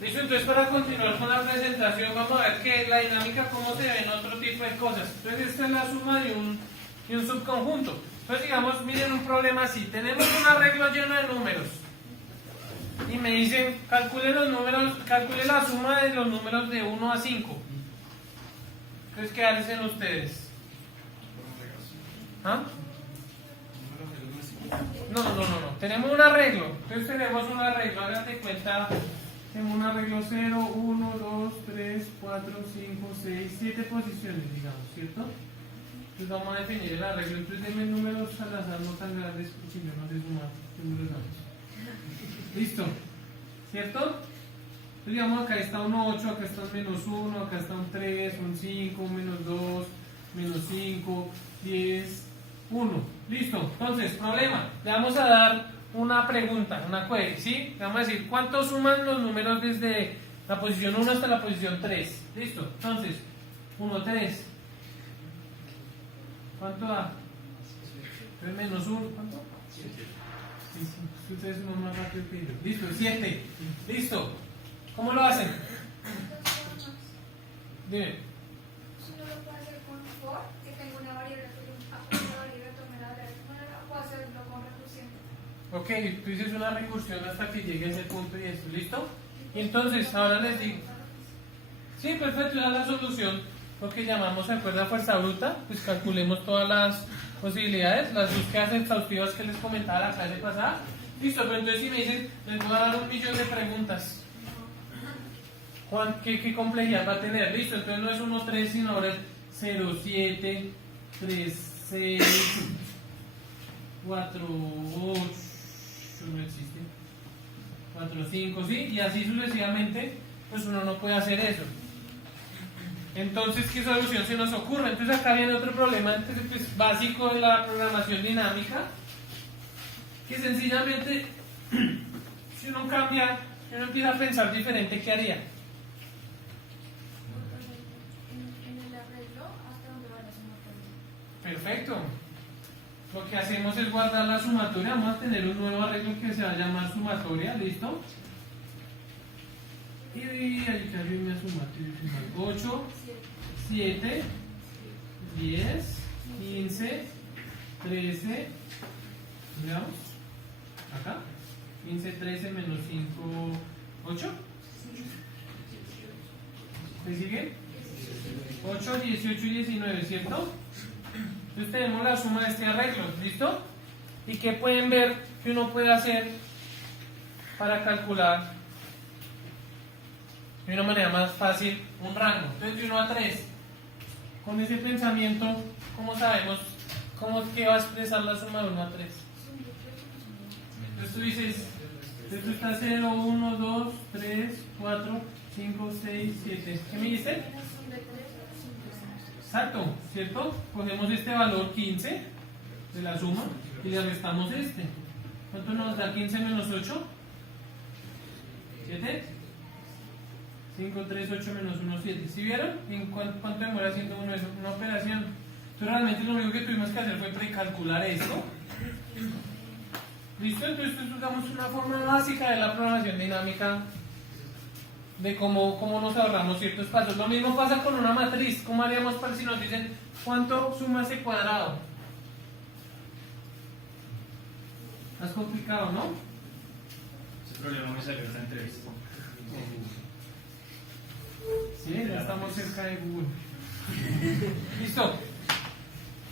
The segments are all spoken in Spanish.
Listo, entonces para continuar con la presentación vamos a ver que la dinámica cómo se ven otro tipo de cosas. Entonces esta es la suma de un subconjunto. Entonces digamos, miren un problema así. Tenemos un arreglo lleno de números. Y me dicen, calcule los números, calcule la suma de los números de 1 a 5. Entonces, ¿qué hacen ustedes? ¿Ah? No. Tenemos un arreglo. Entonces tenemos un arreglo. Hágate cuenta. Tenemos un arreglo 0, 1, 2, 3, 4, 5, 6, 7 posiciones, digamos, ¿cierto? Entonces vamos a definir el arreglo. Entonces denme números al azar no tan grandes porque yo no sé sumar números grandes. Listo. ¿Cierto? Entonces digamos acá está un 8, acá está un menos 1, acá está un 3, un 5, un menos 2, menos 5, 10, 1. Listo. Entonces, problema. Le vamos a dar una pregunta, una query, ¿sí? Le vamos a decir, ¿cuánto suman los números desde la posición 1 hasta la posición 3? Listo. Entonces, 1, 3. ¿Cuánto da? 3 menos 1, ¿cuánto? 7. Sí, ustedes son más rápido que yo. Listo, 7. Listo. ¿Cómo lo hacen? Dime. ¿No lo puedo hacer con for? Que tengo una variable que una variable tomé la variable, o puedo hacerlo con recursión. Ok, tú dices una recursión hasta que llegue a ese punto y esto, ¿listo? Y entonces, ahora les digo. Sí, perfecto, ya la solución, lo que llamamos en cuerda fuerza bruta, pues calculemos todas las posibilidades, las búsquedas exhaustivas que les comentaba la clase pasada. Listo, pero entonces si me dicen, les voy a dar 1.000.000 de preguntas. ¿Qué complejidad va a tener? Listo, entonces no es 1, 3, sino ahora es 0, 7, 3, 6, 4, 8, no existe, 4, 5, ¿sí? Y así sucesivamente, pues uno no puede hacer eso. Entonces, ¿qué solución se nos ocurre? Entonces acá viene otro problema pues, básico de la programación dinámica, que sencillamente, si uno cambia, si uno empieza a pensar diferente, ¿qué haría? En el arreglo, ¿hasta dónde va la sumatoria? Perfecto. Lo que hacemos es guardar la sumatoria. Vamos a tener un nuevo arreglo que se va a llamar sumatoria. ¿Listo? Y ahí ya viene una sumatoria. 8, 7, 10, 15, 13. Veamos. Acá. 15, 13 menos 5, 8. ¿Se sigue? 8, 18 y 19, ¿cierto? Entonces tenemos la suma de este arreglo, ¿listo? ¿Y qué pueden ver que uno puede hacer para calcular de una manera más fácil un rango? Entonces de 1 a 3. Con ese pensamiento, ¿cómo sabemos qué va a expresar la suma de 1 a 3? Entonces tú dices, esto está 0, 1, 2, 3, 4, 5, 6, 7. ¿Qué me dice? Exacto, ¿cierto? Cogemos este valor 15 de la suma y le restamos este. ¿Cuánto nos da 15 menos 8? 7. 5, 3, 8 menos 1, 7. ¿Sí vieron? ¿En cuánto demora haciendo una operación? Entonces realmente lo único que tuvimos que hacer fue precalcular esto. ¿Listo? Entonces esto es digamos, una forma básica de la programación dinámica de cómo nos ahorramos ciertos pasos. Lo mismo pasa con una matriz. ¿Cómo haríamos para si nos dicen cuánto suma ese cuadrado? Es complicado, ¿no? Ese problema me salió en una entrevista. Sí, ya estamos cerca de Google. Listo.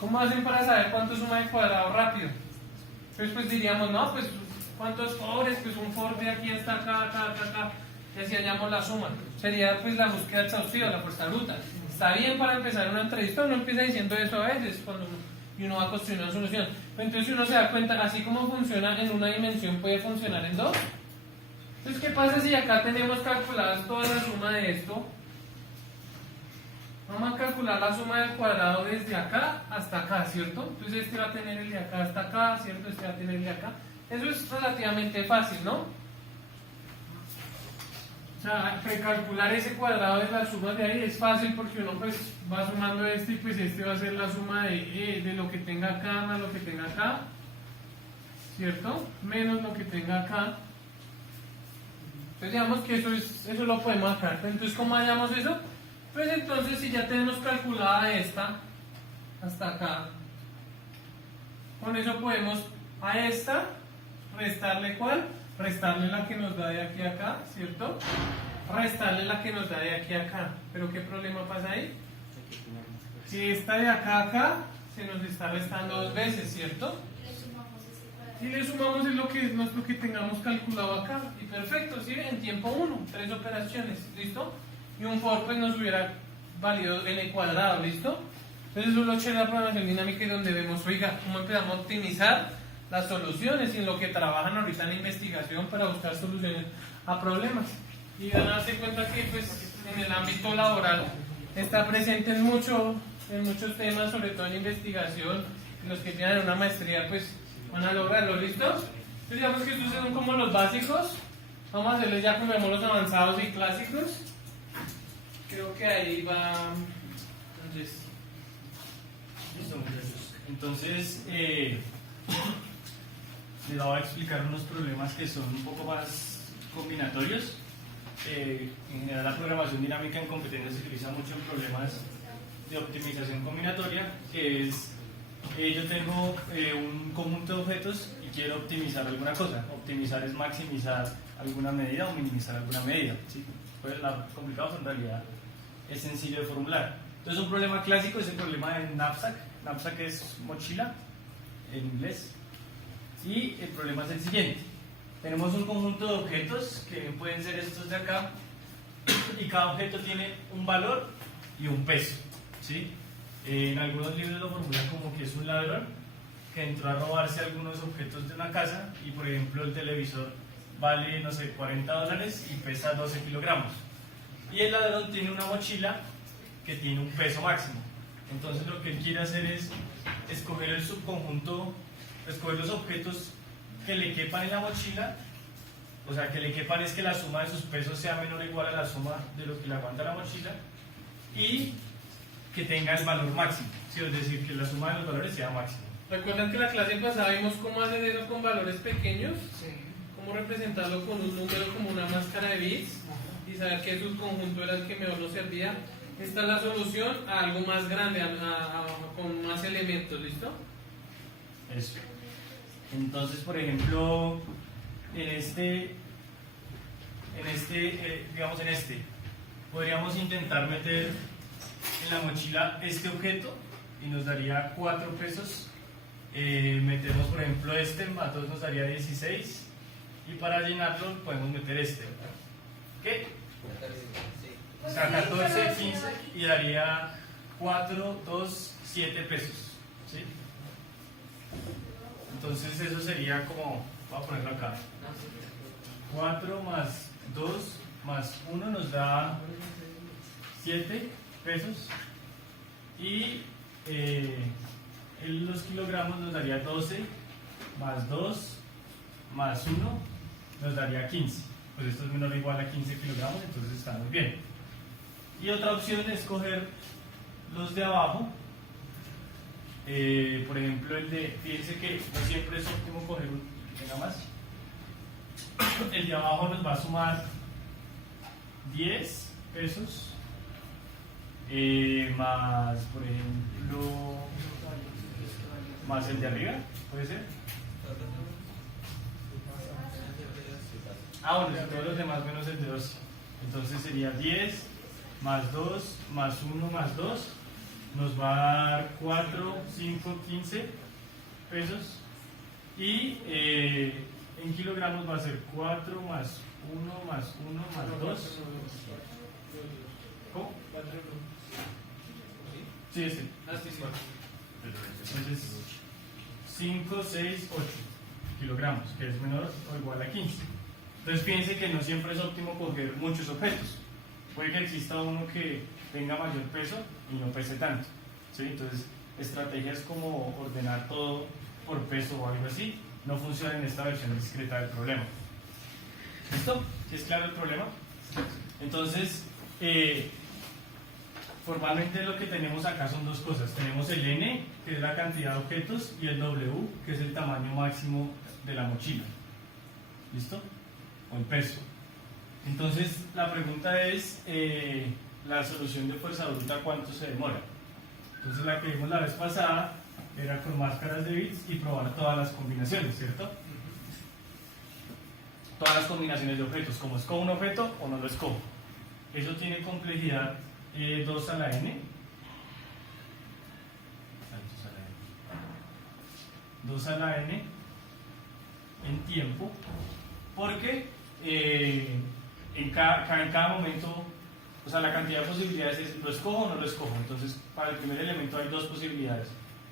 ¿Cómo hacen para saber cuánto suma el cuadrado rápido? Pues diríamos, no, pues ¿cuántos fores? Pues un for de aquí hasta acá. Y así hallamos la suma. Sería pues la búsqueda exhaustiva, la fuerza bruta. Está bien para empezar una entrevista, uno empieza diciendo eso a veces y uno va a construir una solución. Pero entonces si uno se da cuenta, así como funciona en una dimensión, puede funcionar en dos. Entonces, ¿qué pasa si acá tenemos calculadas toda la suma de esto? Vamos a calcular la suma del cuadrado desde acá hasta acá, ¿cierto? Entonces este va a tener el de acá hasta acá, ¿cierto? Este va a tener el de acá. Eso es relativamente fácil, ¿no? O sea, precalcular ese cuadrado de las sumas de ahí es fácil porque uno pues va sumando este y pues este va a ser la suma de lo que tenga acá más lo que tenga acá, ¿cierto? Menos lo que tenga acá Entonces digamos que eso lo podemos sacar. Entonces, ¿cómo hallamos eso? Pues entonces, si ya tenemos calculada esta hasta acá, con eso podemos a esta restarle ¿cuál? Restarle la que nos da de aquí a acá, ¿cierto? Restarle la que nos da de aquí a acá. ¿Pero qué problema pasa ahí? Si esta de acá a acá se nos está restando dos veces, ¿cierto? Le sumamos ese cuadrado. Si le sumamos es lo que tengamos calculado acá. Y perfecto, ¿sí? En tiempo 1, 3 operaciones, ¿listo? Y un for pues nos hubiera valido n cuadrado, ¿listo? Entonces eso es lo chévere de la programación dinámica y donde vemos, oiga, cómo empezamos a optimizar las soluciones y en lo que trabajan ahorita en investigación para buscar soluciones a problemas. Y van a darse cuenta que pues en el ámbito laboral está presente en muchos temas, sobre todo en investigación. Los que tienen una maestría pues van a lograrlo, ¿listo? Entonces digamos que estos son como los básicos. Vamos a hacerles ya como vemos los avanzados y clásicos. Creo que ahí va. Entonces, Listo, muchachos. Entonces, les voy a explicar unos problemas que son un poco más combinatorios. En general, la programación dinámica en competencias se utiliza mucho en problemas de optimización combinatoria, que es, yo tengo un conjunto de objetos y quiero optimizar alguna cosa. Optimizar es maximizar alguna medida o minimizar alguna medida, ¿sí? Puede sonar complicado, pero en realidad es sencillo de formular. Entonces, un problema clásico es el problema de knapsack. Knapsack es mochila en inglés. Y el problema es el siguiente. Tenemos un conjunto de objetos que pueden ser estos de acá, y cada objeto tiene un valor y un peso, ¿sí? En algunos libros lo formulan como que es un ladrón que entró a robarse algunos objetos de una casa y, por ejemplo, el televisor vale, no sé, $40 y pesa 12 kilogramos. Y el ladrón tiene una mochila que tiene un peso máximo. Entonces lo que él quiere hacer es escoger el subconjunto, escoger los objetos que le quepan en la mochila, o sea, que le quepan es que la suma de sus pesos sea menor o igual a la suma de lo que le aguanta la mochila y que tenga el valor máximo, ¿sí? Es decir, que la suma de los valores sea máxima. ¿recuerdan que la clase pasada vimos cómo hacer eso con valores pequeños? Sí. Cómo representarlo con un número como una máscara de bits y saber qué subconjunto era el que mejor nos servía. Esta es la solución a algo más grande, con más elementos, ¿listo? Eso. Entonces, por ejemplo, digamos en este, podríamos intentar meter en la mochila este objeto y nos daría 4 pesos. Metemos, por ejemplo, este, a todos nos daría 16 y para llenarlo podemos meter este, ¿verdad? ¿Qué? O sea, 14, 15 y daría 4, 2, 7 pesos, ¿sí? Entonces eso sería como, voy a ponerlo acá, 4 más 2 más 1 nos da 7 pesos y los kilogramos nos daría 12 más 2 más 1 nos daría 15. Pues esto es menor o igual a 15 kilogramos, entonces estamos bien. Y otra opción es coger los de abajo. Por ejemplo, fíjense que no siempre es óptimo coger venga más. El de abajo nos va a sumar 10 pesos más, por ejemplo, más el de arriba, ¿puede ser? Bueno, todos los demás menos el de 12. Entonces sería 10 más 2 más 1 más 2 nos va a dar 4, 5, 15 pesos y en kilogramos va a ser 4 más 1 más 1 más 2. ¿Cómo? Sí, ese. Entonces 5, 6, 8 kilogramos, que es menor o igual a 15. Entonces fíjense que no siempre es óptimo coger muchos objetos. Puede que exista uno que tenga mayor peso y no pese tanto, ¿sí? Entonces, estrategias como ordenar todo por peso o algo así no funcionan en esta versión discreta del problema. ¿Listo? ¿Sí es claro el problema? Entonces, formalmente lo que tenemos acá son dos cosas. Tenemos el N, que es la cantidad de objetos, y el W, que es el tamaño máximo de la mochila. ¿Listo? O el peso. Entonces, la pregunta es, la solución de fuerza bruta, ¿cuánto se demora? Entonces, la que vimos la vez pasada era con máscaras de bits y probar todas las combinaciones, ¿cierto? Todas las combinaciones de objetos, como escojo un objeto o no lo escojo. Eso tiene complejidad 2 a la n. 2 a la n en tiempo, porque en cada momento, o sea, la cantidad de posibilidades es lo escojo o no lo escojo. Entonces, para el primer elemento hay 2 posibilidades.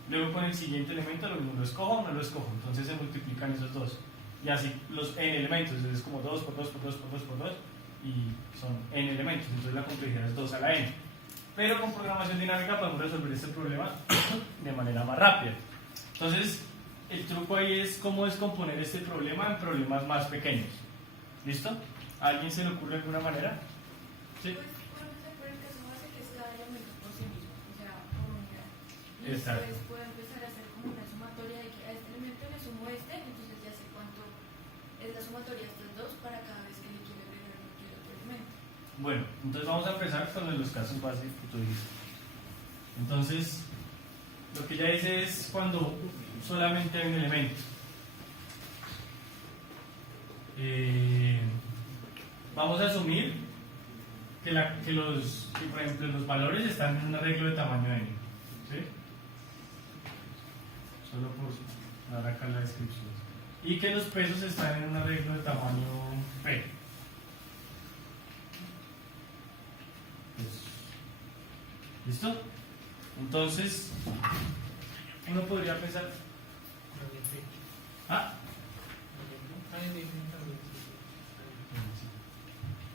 Luego con el siguiente elemento lo mismo, lo escojo o no lo escojo. Entonces se multiplican esos 2. Y así los n elementos, entonces es como 2 por 2 por 2 por 2 por 2 y son n elementos. Entonces la complejidad es 2 a la n. Pero con programación dinámica podemos resolver este problema de manera más rápida. Entonces, el truco ahí es cómo descomponer este problema en problemas más pequeños. ¿Listo? ¿A alguien se le ocurre alguna manera? ¿Sí? Pues cuando se pone el caso base que es cada elemento por sí mismo, o sea, por unidad. Y Exacto. después puedo empezar a hacer como una sumatoria de que a este elemento le sumo este, entonces ya sé cuánto es la sumatoria de estos dos para cada vez que le quiero agregar cualquier otro elemento. Bueno, entonces vamos a empezar con los casos básicos que tú dijiste. Entonces, lo que ya dice es cuando solamente hay un elemento. Vamos a asumir que, por ejemplo, los valores están en un arreglo de tamaño n. ¿Sí? Solo por dar acá la descripción. Y que los pesos están en un arreglo de tamaño p. ¿Listo? Entonces, uno podría pensar. ¿Ah?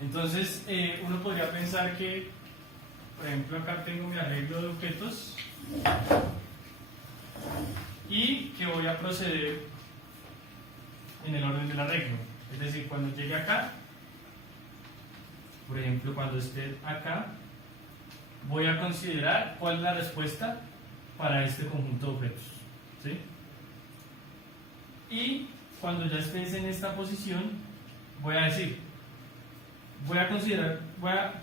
Entonces, uno podría pensar que, por ejemplo, acá tengo mi arreglo de objetos y que voy a proceder en el orden del arreglo. Es decir, cuando llegue acá, por ejemplo, cuando esté acá, voy a considerar cuál es la respuesta para este conjunto de objetos. ¿Sí? Y cuando ya estés en esta posición, voy a decir,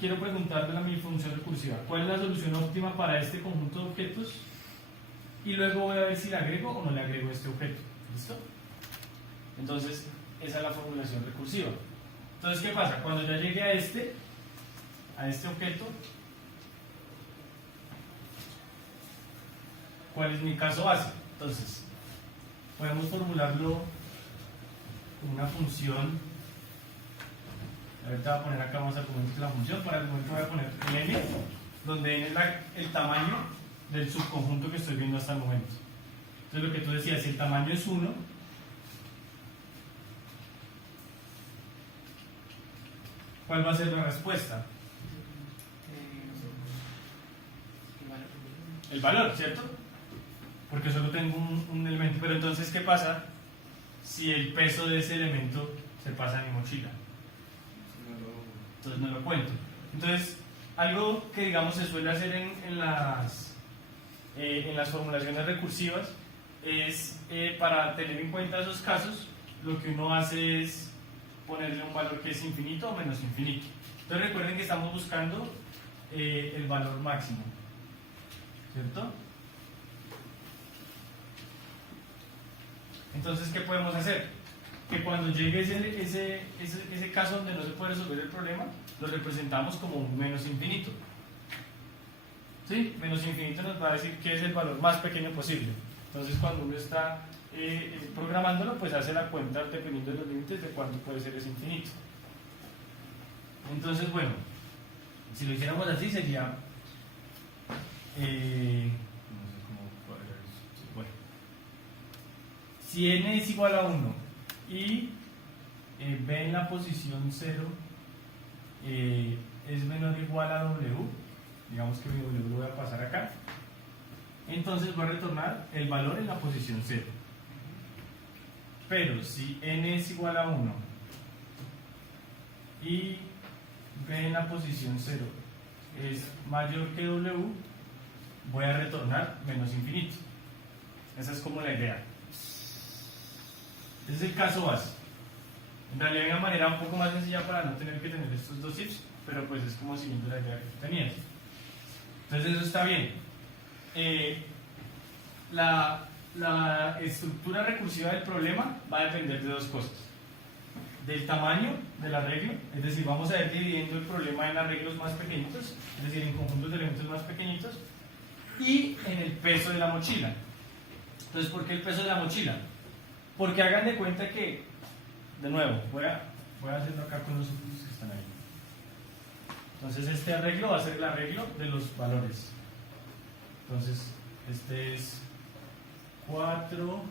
quiero preguntarle a mi función recursiva, ¿cuál es la solución óptima para este conjunto de objetos? Y luego voy a ver si le agrego o no le agrego este objeto. ¿Listo? Entonces, esa es la formulación recursiva. Entonces, ¿qué pasa? Cuando ya llegue a este objeto, ¿cuál es mi caso base? Entonces, podemos formularlo como una función. Ahorita voy a poner acá, vamos a poner la función. Para el momento voy a poner n, donde n es el tamaño del subconjunto que estoy viendo hasta el momento. Entonces, lo que tú decías, si el tamaño es 1, ¿cuál va a ser la respuesta? El valor, ¿cierto? Porque solo tengo un elemento. Pero entonces, ¿qué pasa si el peso de ese elemento se pasa a mi mochila? Entonces no lo cuento. Entonces, algo que digamos se suele hacer en las formulaciones recursivas es, para tener en cuenta esos casos, lo que uno hace es ponerle un valor que es infinito o menos infinito. Entonces recuerden que estamos buscando el valor máximo, ¿cierto? Entonces, ¿qué podemos hacer? Que cuando llegue ese caso donde no se puede resolver el problema, lo representamos como un menos infinito. ¿Sí? Menos infinito nos va a decir que es el valor más pequeño posible. Entonces, cuando uno está programándolo, pues hace la cuenta dependiendo de los límites de cuánto puede ser ese infinito. Entonces, bueno, si lo hiciéramos así sería... no sé cómo cuadrar eso. Bueno, si n es igual a 1 y b en la posición 0 es menor o igual a w, digamos que mi w lo voy a pasar acá, entonces voy a retornar el valor en la posición 0. Pero si n es igual a 1 y b en la posición 0 es mayor que w, voy a retornar menos infinito. Esa es como la idea. Ese es el caso base. En realidad hay una manera un poco más sencilla para no tener que tener estos dos ifs, pero pues es como siguiendo la idea que tú tenías. Entonces eso está bien. La estructura recursiva del problema va a depender de dos cosas: del tamaño del arreglo, es decir, vamos a ir dividiendo el problema en arreglos más pequeñitos, es decir, en conjuntos de elementos más pequeñitos, y en el peso de la mochila. Entonces, ¿por qué el peso de la mochila? Porque hagan de cuenta que, de nuevo, voy a hacerlo acá con los ojos que están ahí. Entonces este arreglo va a ser el arreglo de los valores. Entonces este es 4,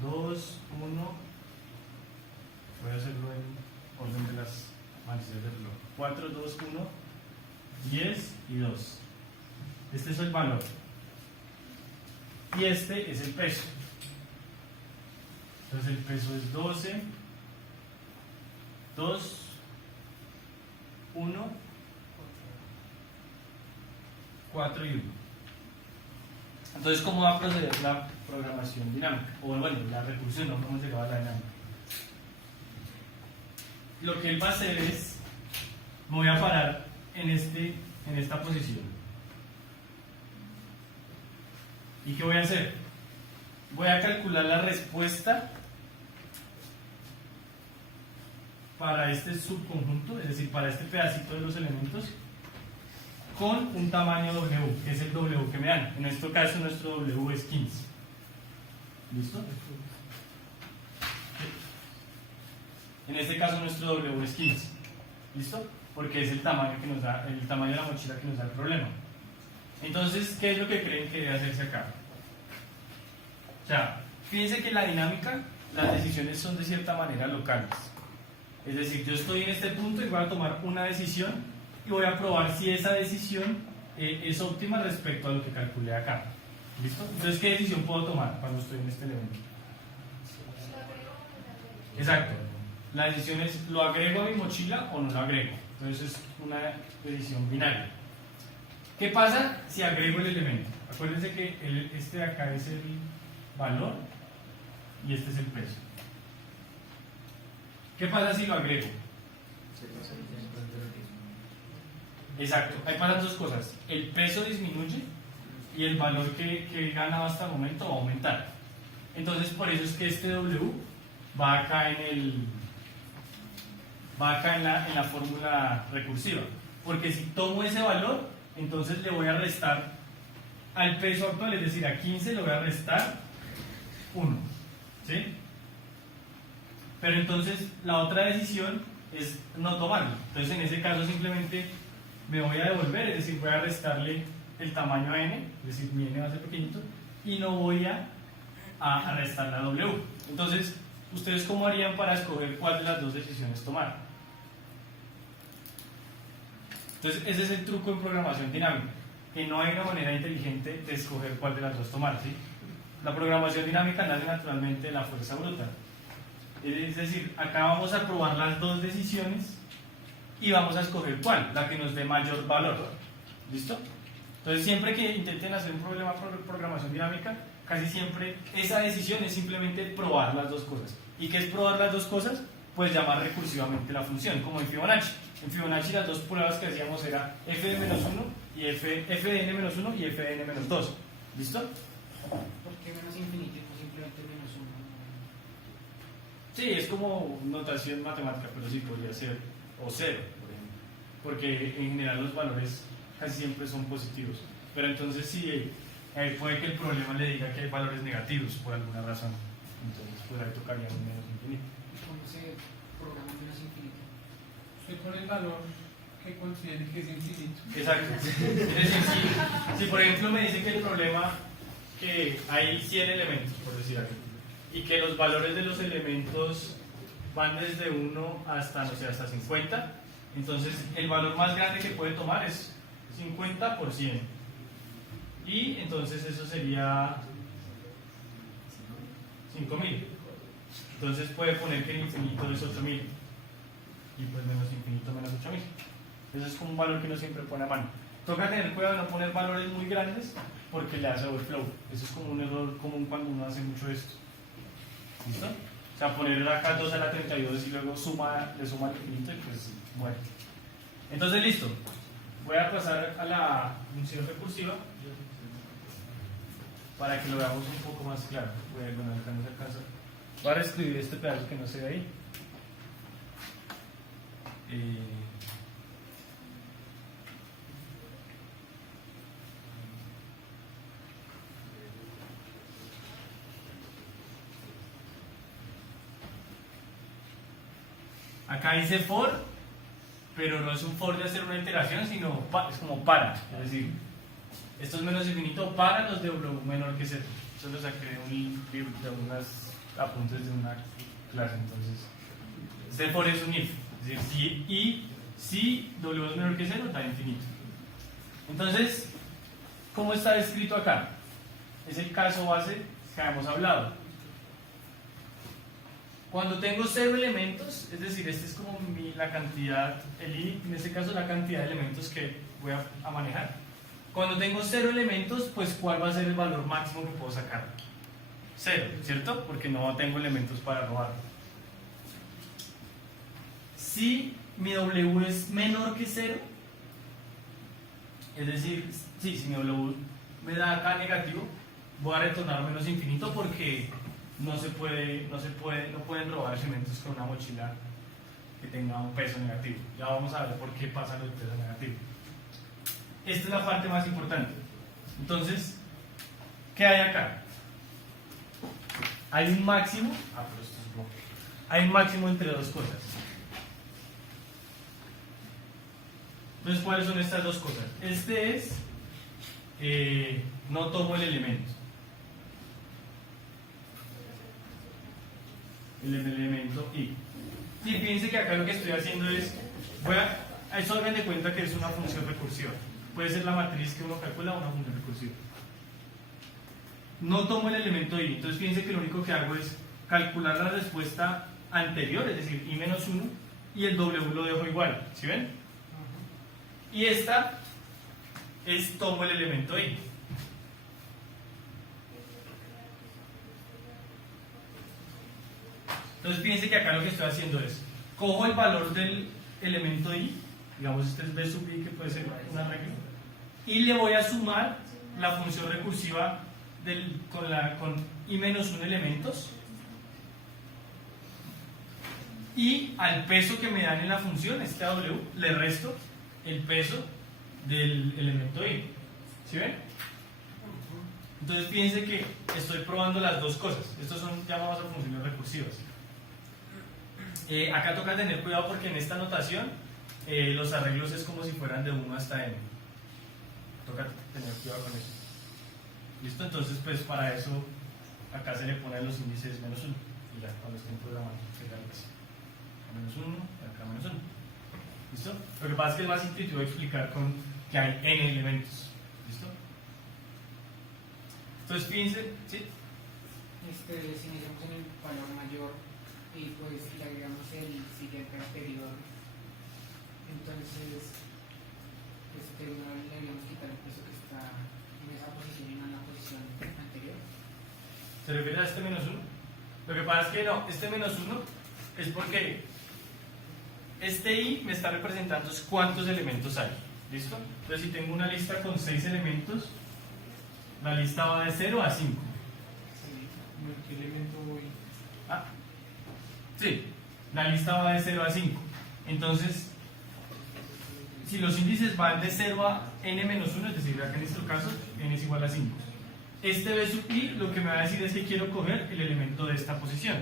2, 1. Voy a hacerlo en orden de las manecillas del reloj. 4, 2, 1, 10 y 2. Este es el valor. Y este es el peso. Entonces el peso es 12, 2, 1, 4 y 1. Entonces, ¿cómo va a proceder la programación dinámica? O bueno, la recursión, ¿no? ¿Cómo se llama la dinámica? Lo que él va a hacer es, me voy a parar en esta posición. ¿Y qué voy a hacer? Voy a calcular la respuesta para este subconjunto, es decir, para este pedacito de los elementos, con un tamaño W, que es el W que me dan. En este caso nuestro W es 15. ¿Listo? En este caso nuestro W es 15. ¿Listo? Porque es el tamaño que nos da, el tamaño de la mochila que nos da el problema. Entonces, ¿qué es lo que creen que debe hacerse acá? O sea, fíjense que en la dinámica las decisiones son de cierta manera locales. Es decir, yo estoy en este punto y voy a tomar una decisión y voy a probar si esa decisión es óptima respecto a lo que calculé acá. ¿Listo? Entonces, ¿qué decisión puedo tomar cuando estoy en este elemento? Exacto. La decisión es, ¿lo agrego a mi mochila o no lo agrego? Entonces es una decisión binaria. ¿Qué pasa si agrego el elemento? Acuérdense que este de acá es el valor y este es el peso. ¿Qué pasa si lo agrego? Exacto, ahí pasan dos cosas: el peso disminuye y el valor que he ganado hasta el momento va a aumentar. Entonces, por eso es que este W va acá en la fórmula recursiva, porque si tomo ese valor, entonces le voy a restar al peso actual, es decir, a 15 le voy a restar 1, ¿sí? Pero entonces la otra decisión es no tomarlo. Entonces en ese caso simplemente me voy a devolver, es decir, voy a restarle el tamaño a n, es decir, mi n va a ser pequeñito, y no voy a restar la w. Entonces, ¿ustedes cómo harían para escoger cuál de las dos decisiones tomar? Entonces, ese es el truco en programación dinámica, que no hay una manera inteligente de escoger cuál de las dos tomar, ¿sí? La programación dinámica nace naturalmente de la fuerza bruta. Es decir, acá vamos a probar las dos decisiones y vamos a escoger cuál, la que nos dé mayor valor. ¿Listo? Entonces, siempre que intenten hacer un problema de programación dinámica, casi siempre esa decisión es simplemente probar las dos cosas. ¿Y qué es probar las dos cosas? Pues llamar recursivamente la función, como en Fibonacci. En Fibonacci las dos pruebas que hacíamos era f de menos 1 y f de n menos 1 y f de n menos 2. ¿Listo? ¿Por qué menos infinito y simplemente menos 1? Sí, es como notación matemática, pero sí podría ser o 0, por ejemplo. Porque en general los valores casi siempre son positivos. Pero entonces sí, puede que el problema le diga que hay valores negativos por alguna razón. Entonces por ahí tocaría un menos infinito. ¿Cómo se programa menos infinito? Usted pone el valor que considere que es infinito. Exacto. Es decir, si por ejemplo me dice que el problema, que hay 100 elementos, por decir algo, y que los valores de los elementos van desde 1 hasta, no sé, hasta 50, entonces el valor más grande que puede tomar es 50 por 100. Y entonces eso sería 5000. Entonces puede poner que el infinito es 8000. Y pues menos infinito menos 8000. Eso es como un valor que uno siempre pone a mano. Toca tener cuidado de no poner valores muy grandes porque le hace overflow. Eso es como un error común cuando uno hace mucho esto. ¿Listo? O sea, poner acá 2 a la 32 y luego le suma al infinito y pues muere. Entonces listo. Voy a pasar a la función recursiva para que lo veamos un poco más claro. Bueno, acá no se alcanza. Voy a reescribir este pedazo que no se ve ahí. Acá dice for, pero no es un for de hacer una iteración, sino es como para. Es decir, esto es menos infinito para los de w menor que 0. Eso lo saqué de un libro, de unas apuntes de una clase. Entonces, este for es un if. Es decir, si w es menor que 0, da infinito. Entonces, ¿cómo está escrito acá? Es el caso base que hemos hablado. Cuando tengo 0 elementos, es decir, este es como la cantidad, en este caso la cantidad de elementos que voy a manejar. Cuando tengo 0 elementos, pues ¿cuál va a ser el valor máximo que puedo sacar? 0, ¿cierto? Porque no tengo elementos para robar. Si mi W es menor que 0, es decir, si mi W me da acá negativo, voy a retornar menos infinito porque no pueden robar elementos con una mochila que tenga un peso negativo. Ya vamos a ver por qué pasa lo del peso negativo. Esta es la parte más importante. Entonces, ¿qué hay acá? Hay un máximo. Pero esto es bloque. Hay un máximo entre dos cosas. Entonces, ¿cuáles son estas dos cosas? Este es no tomo el elemento. El elemento i. Y fíjense que acá lo que estoy haciendo es, eso hagan de cuenta que es una función recursiva. Puede ser la matriz que uno calcula o una función recursiva. No tomo el elemento i, entonces fíjense que lo único que hago es calcular la respuesta anterior, es decir, i menos 1, y el w lo dejo igual, ¿sí ven? Y esta es tomo el elemento i. Entonces fíjense que acá lo que estoy haciendo es, cojo el valor del elemento i, digamos este es b sub i, que puede ser una regla, y le voy a sumar la función recursiva con i menos 1 elementos, y al peso que me dan en la función, este w, le resto el peso del elemento i. ¿Sí ven? Entonces fíjense que estoy probando las dos cosas. Estos son llamados a funciones recursivas. Acá toca tener cuidado porque en esta notación los arreglos es como si fueran de 1 hasta n. Toca tener cuidado con eso. ¿Listo? Entonces pues para eso acá se le ponen los índices menos 1 y ya cuando estén programando menos 1, acá menos 1. ¿Listo? Lo que pasa es que es más intuitivo explicar con que hay n elementos. ¿Listo? Entonces fíjense, ¿sí? Si iniciamos en el valor mayor y pues le agregamos el siguiente anterior, entonces no le deberíamos quitar el peso que está en esa posición y no en la posición anterior. ¿Se refiere a este menos 1? Lo que pasa es que no, este menos 1 es porque este i me está representando cuántos elementos hay. ¿Listo? Entonces si tengo una lista con 6 elementos, la lista va de 0 a 5. ¿Qué elemento voy? Sí, la lista va de 0 a 5. Entonces, si los índices van de 0 a n menos 1, es decir, acá en este caso, n es igual a 5. Este b sub i lo que me va a decir es que quiero coger el elemento de esta posición.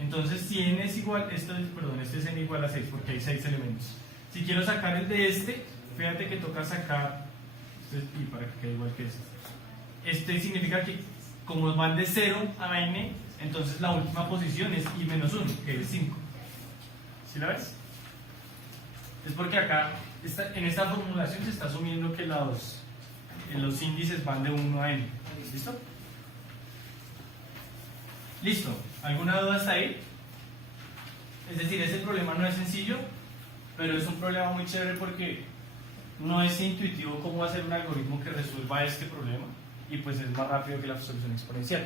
Entonces, si n es igual, este es n igual a 6, porque hay 6 elementos. Si quiero sacar el de este, fíjate que toca sacar, y para que quede igual que este. Este significa que como van de 0 a n, entonces la última posición es i menos 1, que es 5. ¿Sí la ves? Es porque acá, en esta formulación se está asumiendo que los índices van de 1 a n. ¿Listo? ¿Listo? ¿Alguna duda hasta ahí? Es decir, ese problema no es sencillo, pero es un problema muy chévere porque no es intuitivo cómo hacer un algoritmo que resuelva este problema y pues es más rápido que la solución exponencial.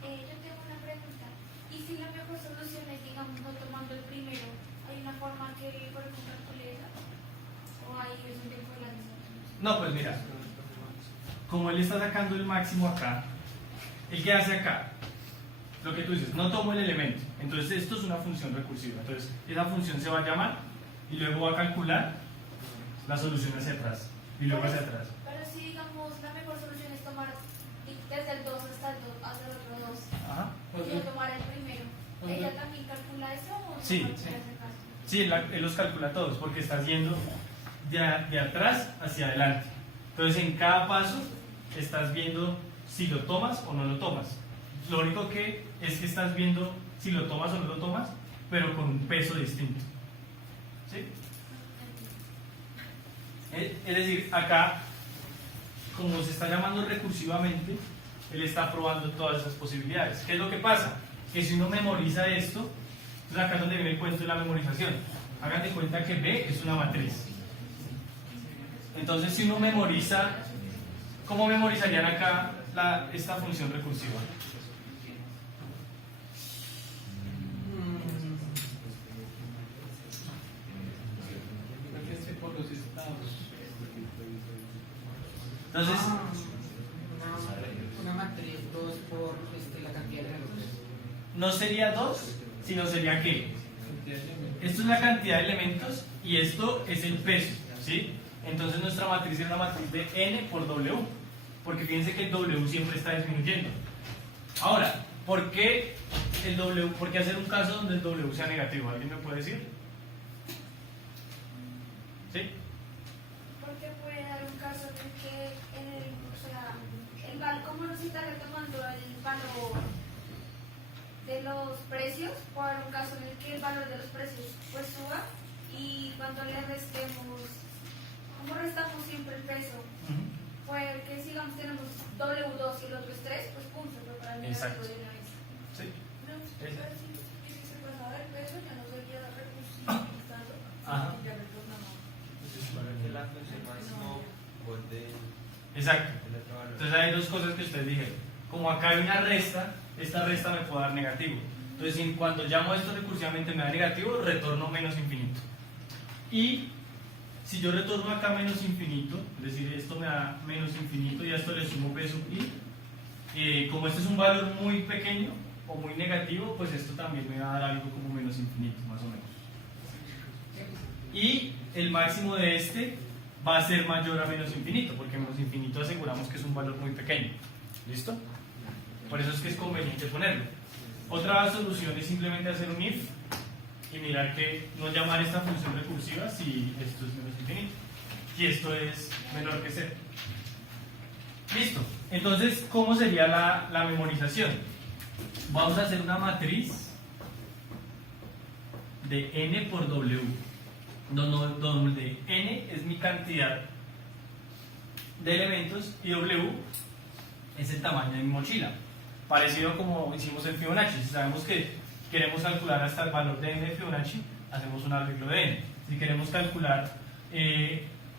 Yo tengo una pregunta. ¿Y si la mejor solución es, digamos, no tomando el primero, ¿hay una forma que por ejemplo calcule esa? ¿O ahí es un tiempo de la No, pues mira, como él está sacando el máximo acá, ¿el qué hace acá? Lo que tú dices, no tomo el elemento. Entonces esto es una función recursiva. Entonces esa función se va a llamar y luego va a calcular la solución hacia atrás y luego hacia atrás. Pero si, digamos, la mejor solución es tomar desde el 2 hasta el 2, hasta el otro 2, Ajá. y yo tomar el primero, ¿ella también calcula eso o no Sí, calcula sí. ese caso? Sí, él los calcula todos porque estás yendo de atrás hacia adelante. Entonces en cada paso estás viendo si lo tomas o no lo tomas. Lo único que es que estás viendo si lo tomas o no lo tomas, pero con un peso distinto. ¿Sí? Es decir, acá, como se está llamando recursivamente, él está probando todas esas posibilidades. ¿Qué es lo que pasa? Que si uno memoriza esto, entonces acá es donde viene el cuento de la memorización. Hagan de cuenta que B es una matriz. Entonces, si uno memoriza, ¿cómo memorizarían acá esta función recursiva? Fíjense por los estados. Entonces, Una matriz 2 por la cantidad de elementos. no sería 2, sino sería ¿qué? Esto es la cantidad de elementos y esto es el peso, ¿sí? Entonces nuestra matriz es una matriz de n por w, porque fíjense que el w siempre está disminuyendo. Ahora, ¿por qué el w? ¿Por qué hacer un caso donde el w sea negativo? ¿Alguien me puede decir? ¿Sí? Porque puede dar un caso en que, como nos está retomando el valor de los precios, puede haber un caso en el que el valor de los precios pues suba y cuando le restemos, como restamos siempre el peso, puede que sigamos tenemos W2 y el otro es 3, pues pum, se fue para el negativo Exacto. de una vez. Sí. No, Exacto. si se pasaba el peso ya no sería recursivo tanto, Ajá. y ya retornamos. Entonces, para que la función máximo bote Exacto. el otro valor. Entonces hay dos cosas que ustedes dijeron. Como acá hay una resta, esta resta me puede dar negativo. Entonces cuando llamo esto recursivamente me da negativo, retorno menos infinito. Y si yo retorno acá menos infinito, es decir, esto me da menos infinito y a esto le sumo peso y como este es un valor muy pequeño o muy negativo, pues esto también me va a dar algo como menos infinito, más o menos. Y el máximo de este va a ser mayor a menos infinito, porque menos infinito aseguramos que es un valor muy pequeño. ¿Listo? Por eso es que es conveniente ponerlo. Otra solución es simplemente hacer un if y mirar que no llamar esta función recursiva si esto es menos infinito y esto es menor que 0. Listo. Entonces, ¿cómo sería la memorización? Vamos a hacer una matriz de n por w, donde n es mi cantidad de elementos y w es el tamaño de mi mochila. Parecido como hicimos en Fibonacci. Si sabemos que queremos calcular hasta el valor de n de Fibonacci, hacemos un arreglo de n. Si queremos calcular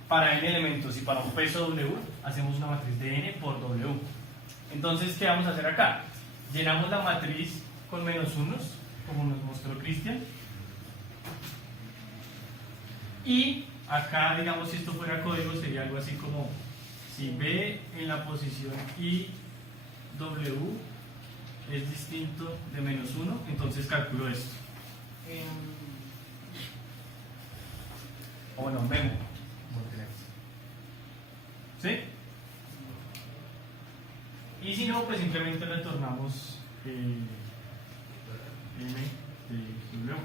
para n elementos y para un peso w, hacemos una matriz de n por w. Entonces, ¿qué vamos a hacer acá? Llenamos la matriz con menos unos, como nos mostró Cristian. Y acá, digamos, si esto fuera código, sería algo así como si B en la posición y W es distinto de menos 1, entonces calculo esto. O bueno, memo. ¿Sí? Y si no, pues simplemente retornamos M de W.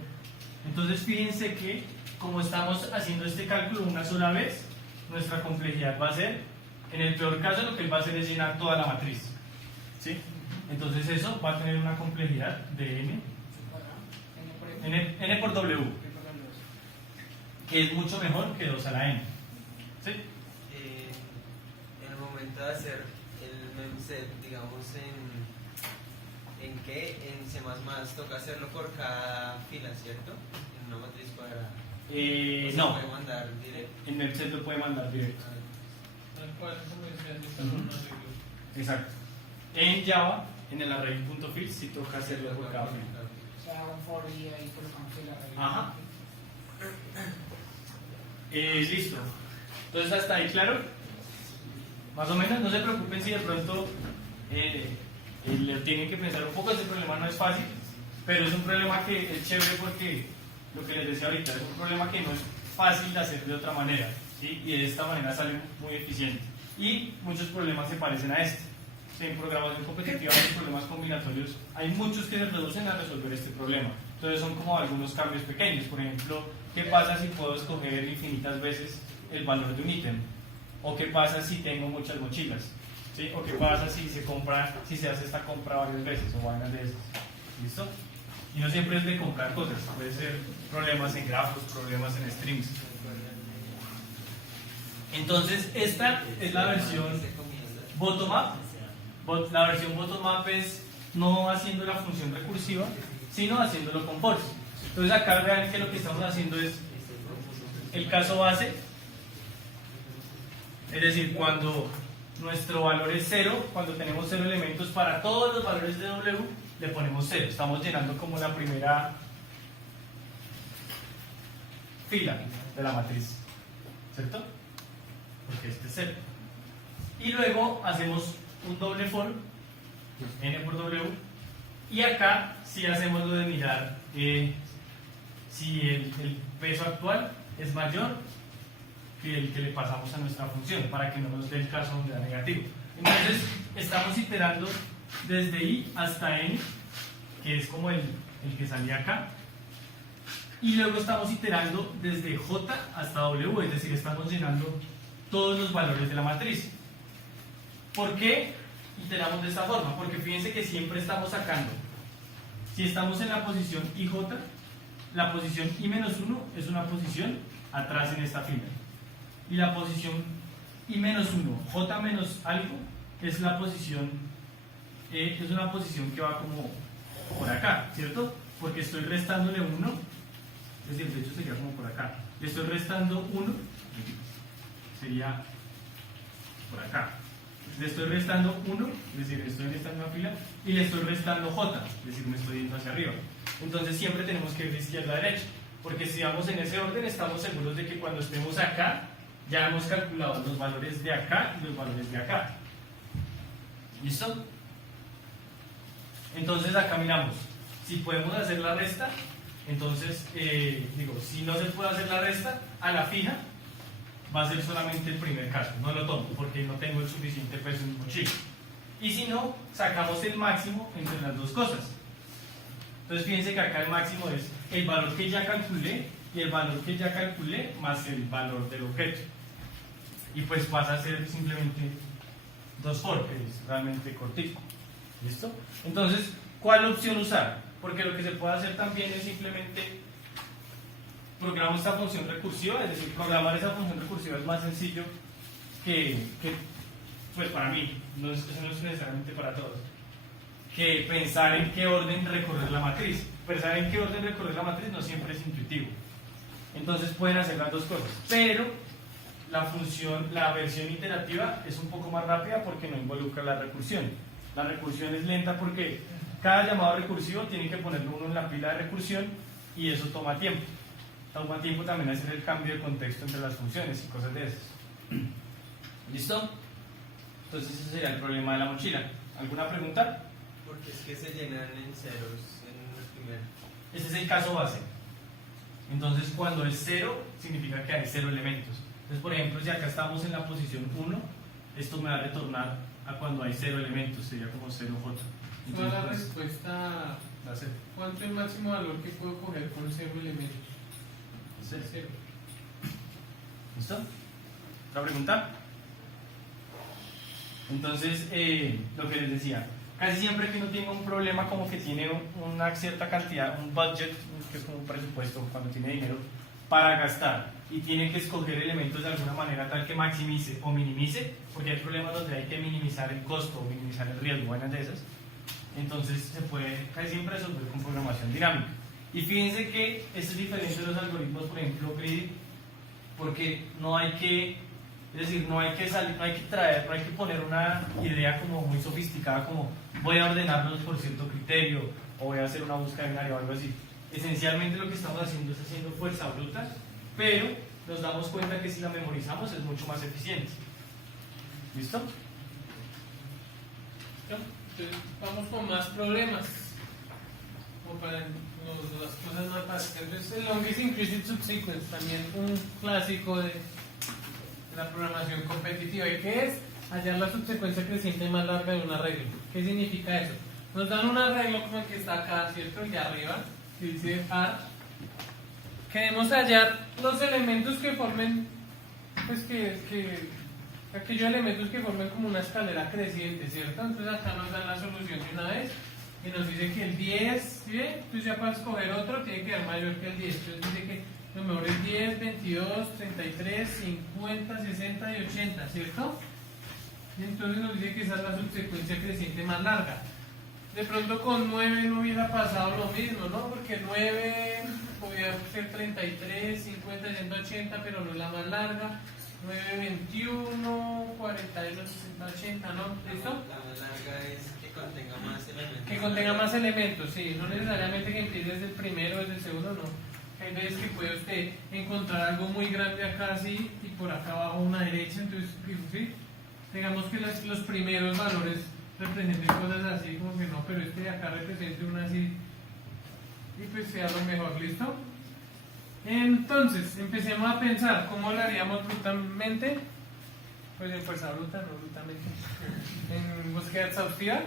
Entonces fíjense que como estamos haciendo este cálculo una sola vez, nuestra complejidad va a ser, en el peor caso lo que él va a hacer es llenar toda la matriz. ¿Sí? Entonces eso va a tener una complejidad de n por w, que es mucho mejor que 2 a la n. ¿Sí? En el momento de hacer el memset, digamos en C++ toca hacerlo por cada fila, ¿cierto? En una matriz cuadrada. No, ¿Se puede mandar directo? en Memset lo puede mandar directo. Tal cual, como decía, está un arreglo. Exacto. En Java, en el array.field, sí toca hacerlo por cada fila. hago un for y ahí colocamos el arreglo. Ajá. Listo. Entonces hasta ahí, claro. Más o menos, no se preocupen si de pronto le tienen que pensar un poco. Este problema no es fácil, pero es un problema que es chévere porque lo que les decía ahorita es un problema que no es fácil de hacer de otra manera, ¿sí? Y de esta manera sale muy eficiente. Y muchos problemas se parecen a este. ¿Sí? En programación competitiva, los problemas combinatorios, hay muchos que se reducen a resolver este problema. Entonces son como algunos cambios pequeños. Por ejemplo, ¿qué pasa si puedo escoger infinitas veces el valor de un ítem? ¿O qué pasa si tengo muchas mochilas? ¿Sí? ¿O qué pasa si se hace esta compra varias veces o vainas de esas? ¿Listo? Y no siempre es de comprar cosas, puede ser problemas en grafos, problemas en strings. Entonces, esta es la versión bottom-up. La versión bottom-up es no haciendo la función recursiva, sino haciéndolo con force. Entonces acá vean que lo que estamos haciendo es el caso base, es decir, cuando nuestro valor es 0, cuando tenemos 0 elementos, para todos los valores de W le ponemos 0. Estamos llenando como la primera fila de la matriz, ¿cierto? Porque este es 0. Y luego hacemos un doble for, n por W, y acá sí hacemos lo de mirar si el peso actual es mayor que el que le pasamos a nuestra función, para que no nos dé el caso donde da negativo. Entonces estamos iterando desde i hasta n, que es como el que salía acá, y luego estamos iterando desde j hasta w, es decir, estamos llenando todos los valores de la matriz. ¿Por qué iteramos de esta forma? Porque fíjense que siempre estamos sacando, si estamos en la posición ij, la posición i-1 es una posición atrás en esta fila, y la posición i-1, j menos algo, es la posición, es una posición que va como por acá, ¿cierto? Porque estoy restándole 1, es decir, de hecho sería como por acá, le estoy restando 1, sería por acá, le estoy restando 1, es decir, estoy en esta misma fila, y le estoy restando j, es decir, me estoy yendo hacia arriba. Entonces siempre tenemos que ir de izquierda a derecha, porque si vamos en ese orden estamos seguros de que cuando estemos acá ya hemos calculado los valores de acá y los valores de acá. ¿Listo? Entonces acá miramos, si podemos hacer la resta, entonces si no se puede hacer la resta a la fija, va a ser solamente el primer caso, no lo tomo porque no tengo el suficiente peso en mi mochila. Y si no, sacamos el máximo entre las dos cosas. Entonces fíjense que acá el máximo es el valor que ya calculé y el valor que ya calculé más el valor del objeto. Y pues pasa a ser simplemente 2 for, que es realmente cortito. ¿Listo? Entonces, ¿cuál opción usar? Porque lo que se puede hacer también es simplemente programar esta función recursiva, es decir, programar esa función recursiva es más sencillo que pues para mí, eso no es necesariamente para todos, que pensar en qué orden recorrer la matriz. Pensar en qué orden recorrer la matriz no siempre es intuitivo. Entonces pueden hacer las dos cosas, pero la versión iterativa es un poco más rápida porque no involucra la recursión. La recursión es lenta porque cada llamado recursivo tiene que ponerlo uno en la pila de recursión y eso toma tiempo. Toma tiempo también hacer el cambio de contexto entre las funciones y cosas de esas. ¿Listo? Entonces ese sería el problema de la mochila. ¿Alguna pregunta? Porque es que se llenan en ceros en el primero. Ese es el caso base. Entonces cuando es 0 significa que hay 0 elementos. Entonces por ejemplo si acá estamos en la posición 1, esto me va a retornar a cuando hay 0 elementos, sería como 0j. Toda la Entonces, respuesta, va a ser ¿cuánto es el máximo valor que puedo coger con 0 elementos? 0. ¿Listo? ¿Otra pregunta? Entonces, lo que les decía, casi siempre que uno tenga un problema como que tiene una cierta cantidad, un budget, que es como un presupuesto cuando tiene dinero para gastar y tiene que escoger elementos de alguna manera tal que maximice o minimice, porque hay problemas donde hay que minimizar el costo o minimizar el riesgo, buenas de esas, entonces se puede casi siempre resolver con programación dinámica. Y fíjense que esto es diferente de los algoritmos, por ejemplo, Greedy, porque no hay que, es decir, no hay que poner una idea como muy sofisticada como voy a ordenarlos por cierto criterio o voy a hacer una búsqueda binaria o algo así. Esencialmente lo que estamos haciendo es haciendo fuerza bruta, pero nos damos cuenta que si la memorizamos es mucho más eficiente. ¿Listo? Entonces vamos con más problemas. Como para las cosas más fáciles. Entonces el longest increasing subsequence, también un clásico de la programación competitiva. ¿Y qué es? Hallar la subsecuencia creciente más larga de un arreglo. ¿Qué significa eso? Nos dan un arreglo como el que está acá, ¿cierto? Y arriba, que dice AR. Queremos hallar los elementos que formen, pues aquellos elementos que formen como una escalera creciente, ¿cierto? Entonces acá nos dan la solución de una vez y nos dice que el 10, ¿sí ve? Entonces ya para escoger otro tiene que ser mayor que el 10. Entonces dice que lo mejor es 10, 22, 33, 50, 60 y 80, ¿cierto? Y entonces nos dice que esa es la subsecuencia creciente más larga. De pronto con 9 no hubiera pasado lo mismo, ¿no? Porque 9 podría ser 33, 50, 180, pero no es la más larga. 9, 21, 41, 60, 80, ¿no? ¿Listo? La más larga es que contenga más elementos. Que contenga más elementos, sí. No necesariamente que empiece desde el primero o desde el segundo, no. Hay veces que puede usted encontrar algo muy grande acá así y por acá abajo una derecha, entonces, ¿sí? Digamos que los primeros valores representen cosas así, como que no, pero este de acá represente una así y pues sea lo mejor, ¿listo? Entonces, empecemos a pensar cómo lo haríamos brutalmente, pues en fuerza bruta, no brutamente, en búsqueda exhaustiva.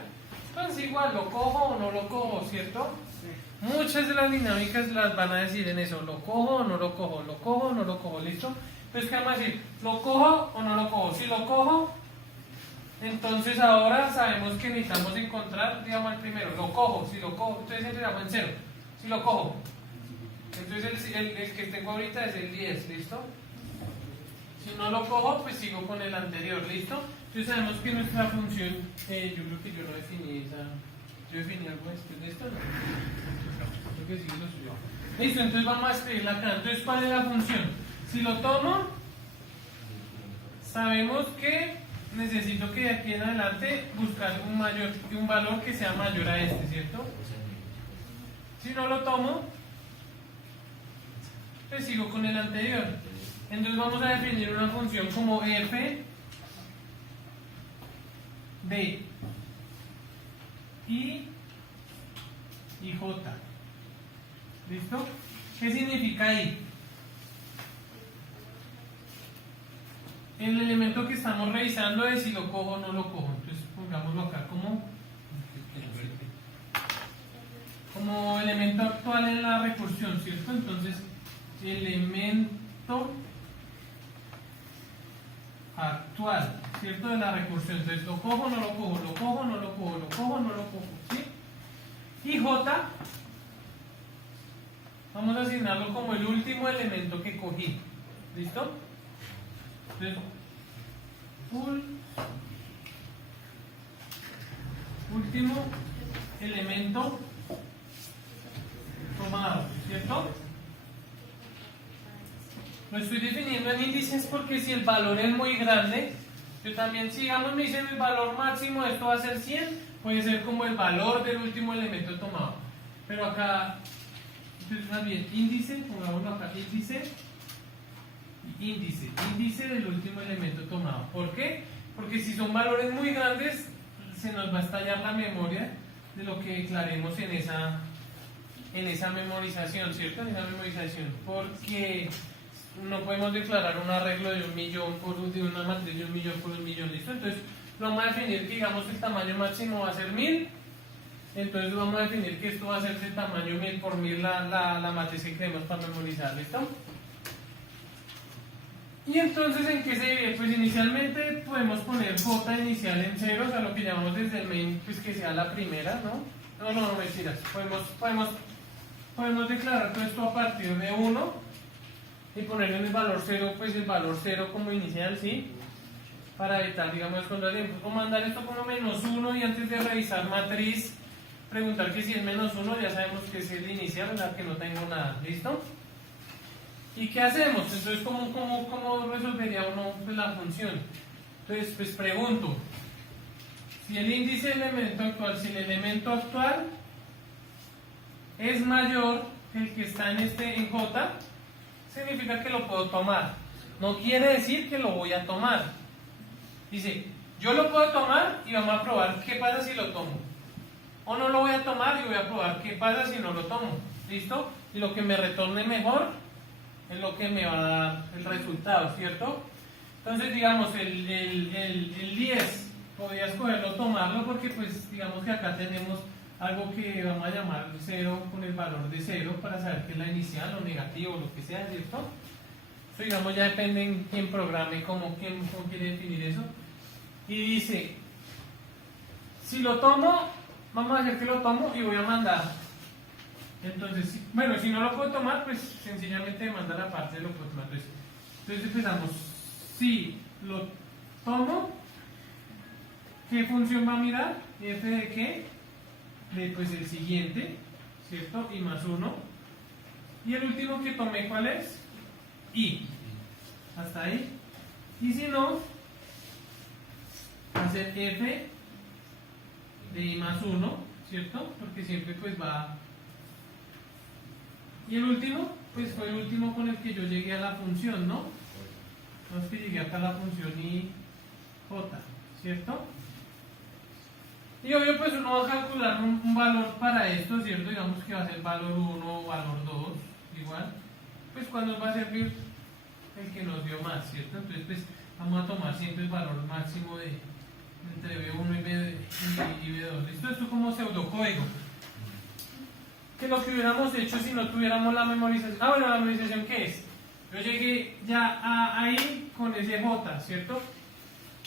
Entonces igual, ¿lo cojo o no lo cojo, cierto? Sí. Muchas de las dinámicas las van a decir en eso, ¿lo cojo o no lo cojo? ¿Lo cojo o no lo cojo? ¿Listo? Entonces, ¿qué vamos a decir? ¿Lo cojo o no lo cojo? Si lo cojo, entonces ahora sabemos que necesitamos encontrar, digamos, el primero, lo cojo, si lo cojo, entonces empezamos en 0, si lo cojo. Entonces el que tengo ahorita es el 10, ¿listo? Si no lo cojo, pues sigo con el anterior, ¿listo? Entonces sabemos que nuestra función, yo creo que yo no definí esa, yo definí algo después de esto, ¿no? Creo que sí lo suyo. Listo, entonces vamos a escribirla acá. Entonces, ¿cuál es la función? Si lo tomo, sabemos que necesito que de aquí en adelante buscar un valor que sea mayor a este, ¿cierto? Si no lo tomo, pues sigo con el anterior. Entonces vamos a definir una función como f de i y j. ¿Listo? ¿Qué significa i? El elemento que estamos revisando es si lo cojo o no lo cojo. Entonces pongámoslo acá como elemento actual en la recursión, ¿cierto? Entonces, elemento actual, ¿cierto? De la recursión. Entonces, lo cojo o no lo cojo, lo cojo o no lo cojo, lo cojo o no lo cojo, ¿sí? Y j, vamos a asignarlo como el último elemento que cogí. ¿Listo? Entonces, último elemento tomado, ¿cierto? Lo estoy definiendo en índices porque si el valor es muy grande, yo también, si digamos me dicen el valor máximo de esto va a ser 100, puede ser como el valor del último elemento tomado. Pero acá, entonces más bien, índice, pongámoslo acá, índice del último elemento tomado. ¿Por qué? Porque si son valores muy grandes, se nos va a estallar la memoria de lo que declaremos en esa memorización, ¿cierto? En esa memorización, porque no podemos declarar un arreglo de 1.000.000 de una matriz de 1.000.000 por 1.000.000, ¿listo? Entonces vamos a definir que digamos el tamaño máximo va a ser 1000, entonces vamos a definir que esto va a ser de tamaño 1000 por 1000 la matriz que queremos para memorizar, ¿listo? Y entonces, ¿en qué se divide? Pues inicialmente podemos poner j inicial en 0, o sea, lo que llamamos desde el main, pues que sea la primera, ¿no? No, mentiras. Podemos declarar todo esto a partir de 1 y ponerle en el valor 0, pues el valor 0 como inicial, ¿sí? Para evitar, digamos, cuando o mandar esto como -1 y antes de revisar matriz, preguntar que si es -1, ya sabemos que es el inicial, en la que no tengo nada, ¿listo? ¿Y qué hacemos? Entonces, ¿cómo resolvería uno pues, la función? Entonces, pues pregunto, si el índice del elemento actual, si el elemento actual es mayor que el que está en J, significa que lo puedo tomar. No quiere decir que lo voy a tomar. Dice, yo lo puedo tomar y vamos a probar qué pasa si lo tomo. O no lo voy a tomar y voy a probar qué pasa si no lo tomo. ¿Listo? Y lo que me retorne mejor es lo que me va a dar el resultado, ¿cierto? Entonces, digamos, el 10, podría escogerlo, tomarlo, porque pues digamos que acá tenemos algo que vamos a llamar 0 con el valor de 0 para saber que es la inicial o negativo o lo que sea, ¿cierto? Eso digamos ya depende en quién programe, cómo quiere definir eso. Y dice, si lo tomo, vamos a hacer que lo tomo y voy a mandar. Entonces, bueno, si no lo puedo tomar, pues sencillamente manda la parte de lo puedo tomar. Entonces empezamos, si lo tomo, ¿qué función va a mirar? ¿F de qué? De pues el siguiente, ¿cierto? Y más 1. Y el último que tomé, ¿cuál es? I. Hasta ahí. Y si no, va a ser F de I más 1, ¿cierto? Porque siempre pues va. Y el último, pues fue el último con el que yo llegué a la función, ¿no? No es que llegué acá a la función I, J, ¿cierto? Y obvio pues uno va a calcular un valor para esto, ¿cierto? Digamos que va a ser valor 1 o valor 2, igual. Pues cuando va a servir el que nos dio más, ¿cierto? Entonces pues vamos a tomar siempre el valor máximo de entre B1 y B2. ¿Listo? Esto es como pseudocódigo. Que lo que hubiéramos hecho si no tuviéramos la memorización. Ah, bueno, la memorización, ¿qué es? Yo llegué ya ahí con ese J, ¿cierto?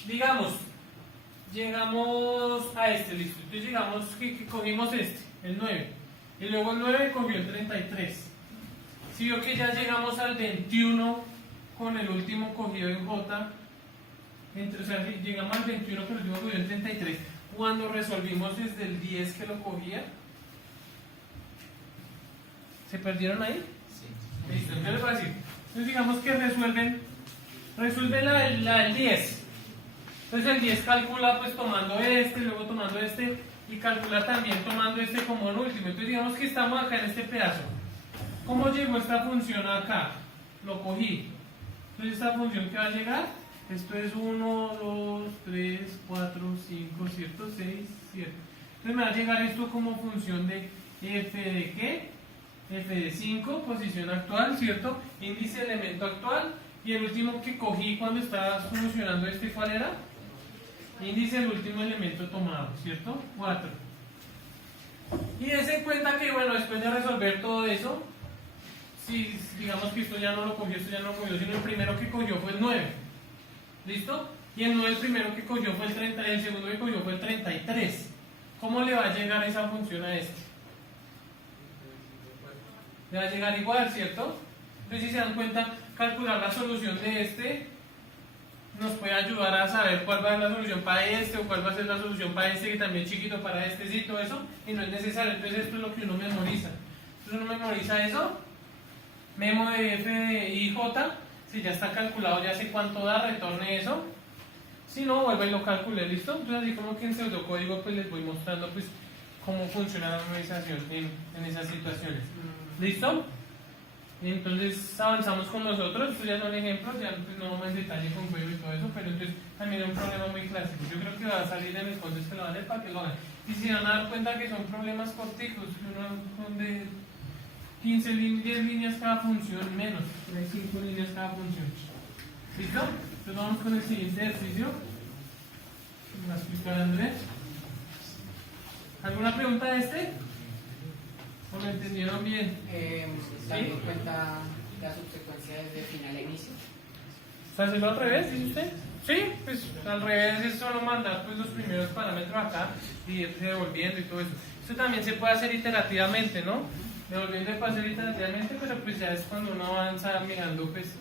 Digamos, llegamos a este, listo. Entonces llegamos, que cogimos este, el 9. Y luego el 9 cogió el 33. Si vio que ya llegamos al 21 con el último cogido en J. O sea, llegamos al 21 con el último cogido en 33. Cuando resolvimos desde el 10 que lo cogía. ¿Se perdieron ahí? Sí. Listo, entonces les voy a decir. Entonces digamos que resuelven la del 10. Entonces el 10 calcula pues tomando este, luego tomando este, y calcula también tomando este como el último. Entonces digamos que estamos acá en este pedazo. ¿Cómo llegó esta función acá? Lo cogí. Entonces esta función que va a llegar, esto es 1, 2, 3, 4, 5, ¿cierto? 6, 7. Entonces me va a llegar esto como función de f de qué? F de 5, posición actual, ¿cierto? Índice elemento actual. Y el último que cogí cuando estaba solucionando este, ¿cuál era? Índice del último elemento tomado, ¿cierto? 4. Y dése cuenta que, bueno, después de resolver todo eso, si digamos que esto ya no lo cogió, sino el primero que cogió fue el 9. ¿Listo? Y el 9 el primero que cogió fue el 30, el segundo que cogió fue el 33. ¿Cómo le va a llegar esa función a este? Le va a llegar igual, ¿cierto? Entonces, si se dan cuenta, calcular la solución de este nos puede ayudar a saber cuál va a ser la solución para este o cuál va a ser la solución para este, que también es chiquito para este, sí, todo eso, y no es necesario. Entonces, esto es lo que uno memoriza. Entonces, uno memoriza eso, memo de F de I, J, si ya está calculado, ya sé cuánto da, retorne eso. Si no, vuelve y lo calcule, ¿listo? Entonces, así como que en pseudocódigo, pues les voy mostrando, pues, cómo funciona la memorización en esas situaciones. ¿Listo? Entonces avanzamos con nosotros. Estos ya son ejemplos, ya pues, no vamos en detalle con código y todo eso, pero entonces también es un problema muy clásico. Yo creo que va a salir en el contexto que lo van a leer para que lo hagan. Y si se van a dar cuenta que son problemas corticos, son de 15 10 líneas cada función, menos, hay 5 líneas cada función. ¿Listo? Entonces vamos con el siguiente ejercicio. ¿Me va a explicar Andrés? ¿Alguna pregunta de este? ¿O lo entendieron bien? Teniendo en cuenta la subsecuencia desde final a inicio. ¿Hacerlo al revés, dice usted? Sí, pues al revés es solo mandar pues, los primeros parámetros acá y irse devolviendo y todo eso. Esto también se puede hacer iterativamente, ¿no? Devolviendo se puede hacer iterativamente, pero pues ya es cuando uno avanza mirando pues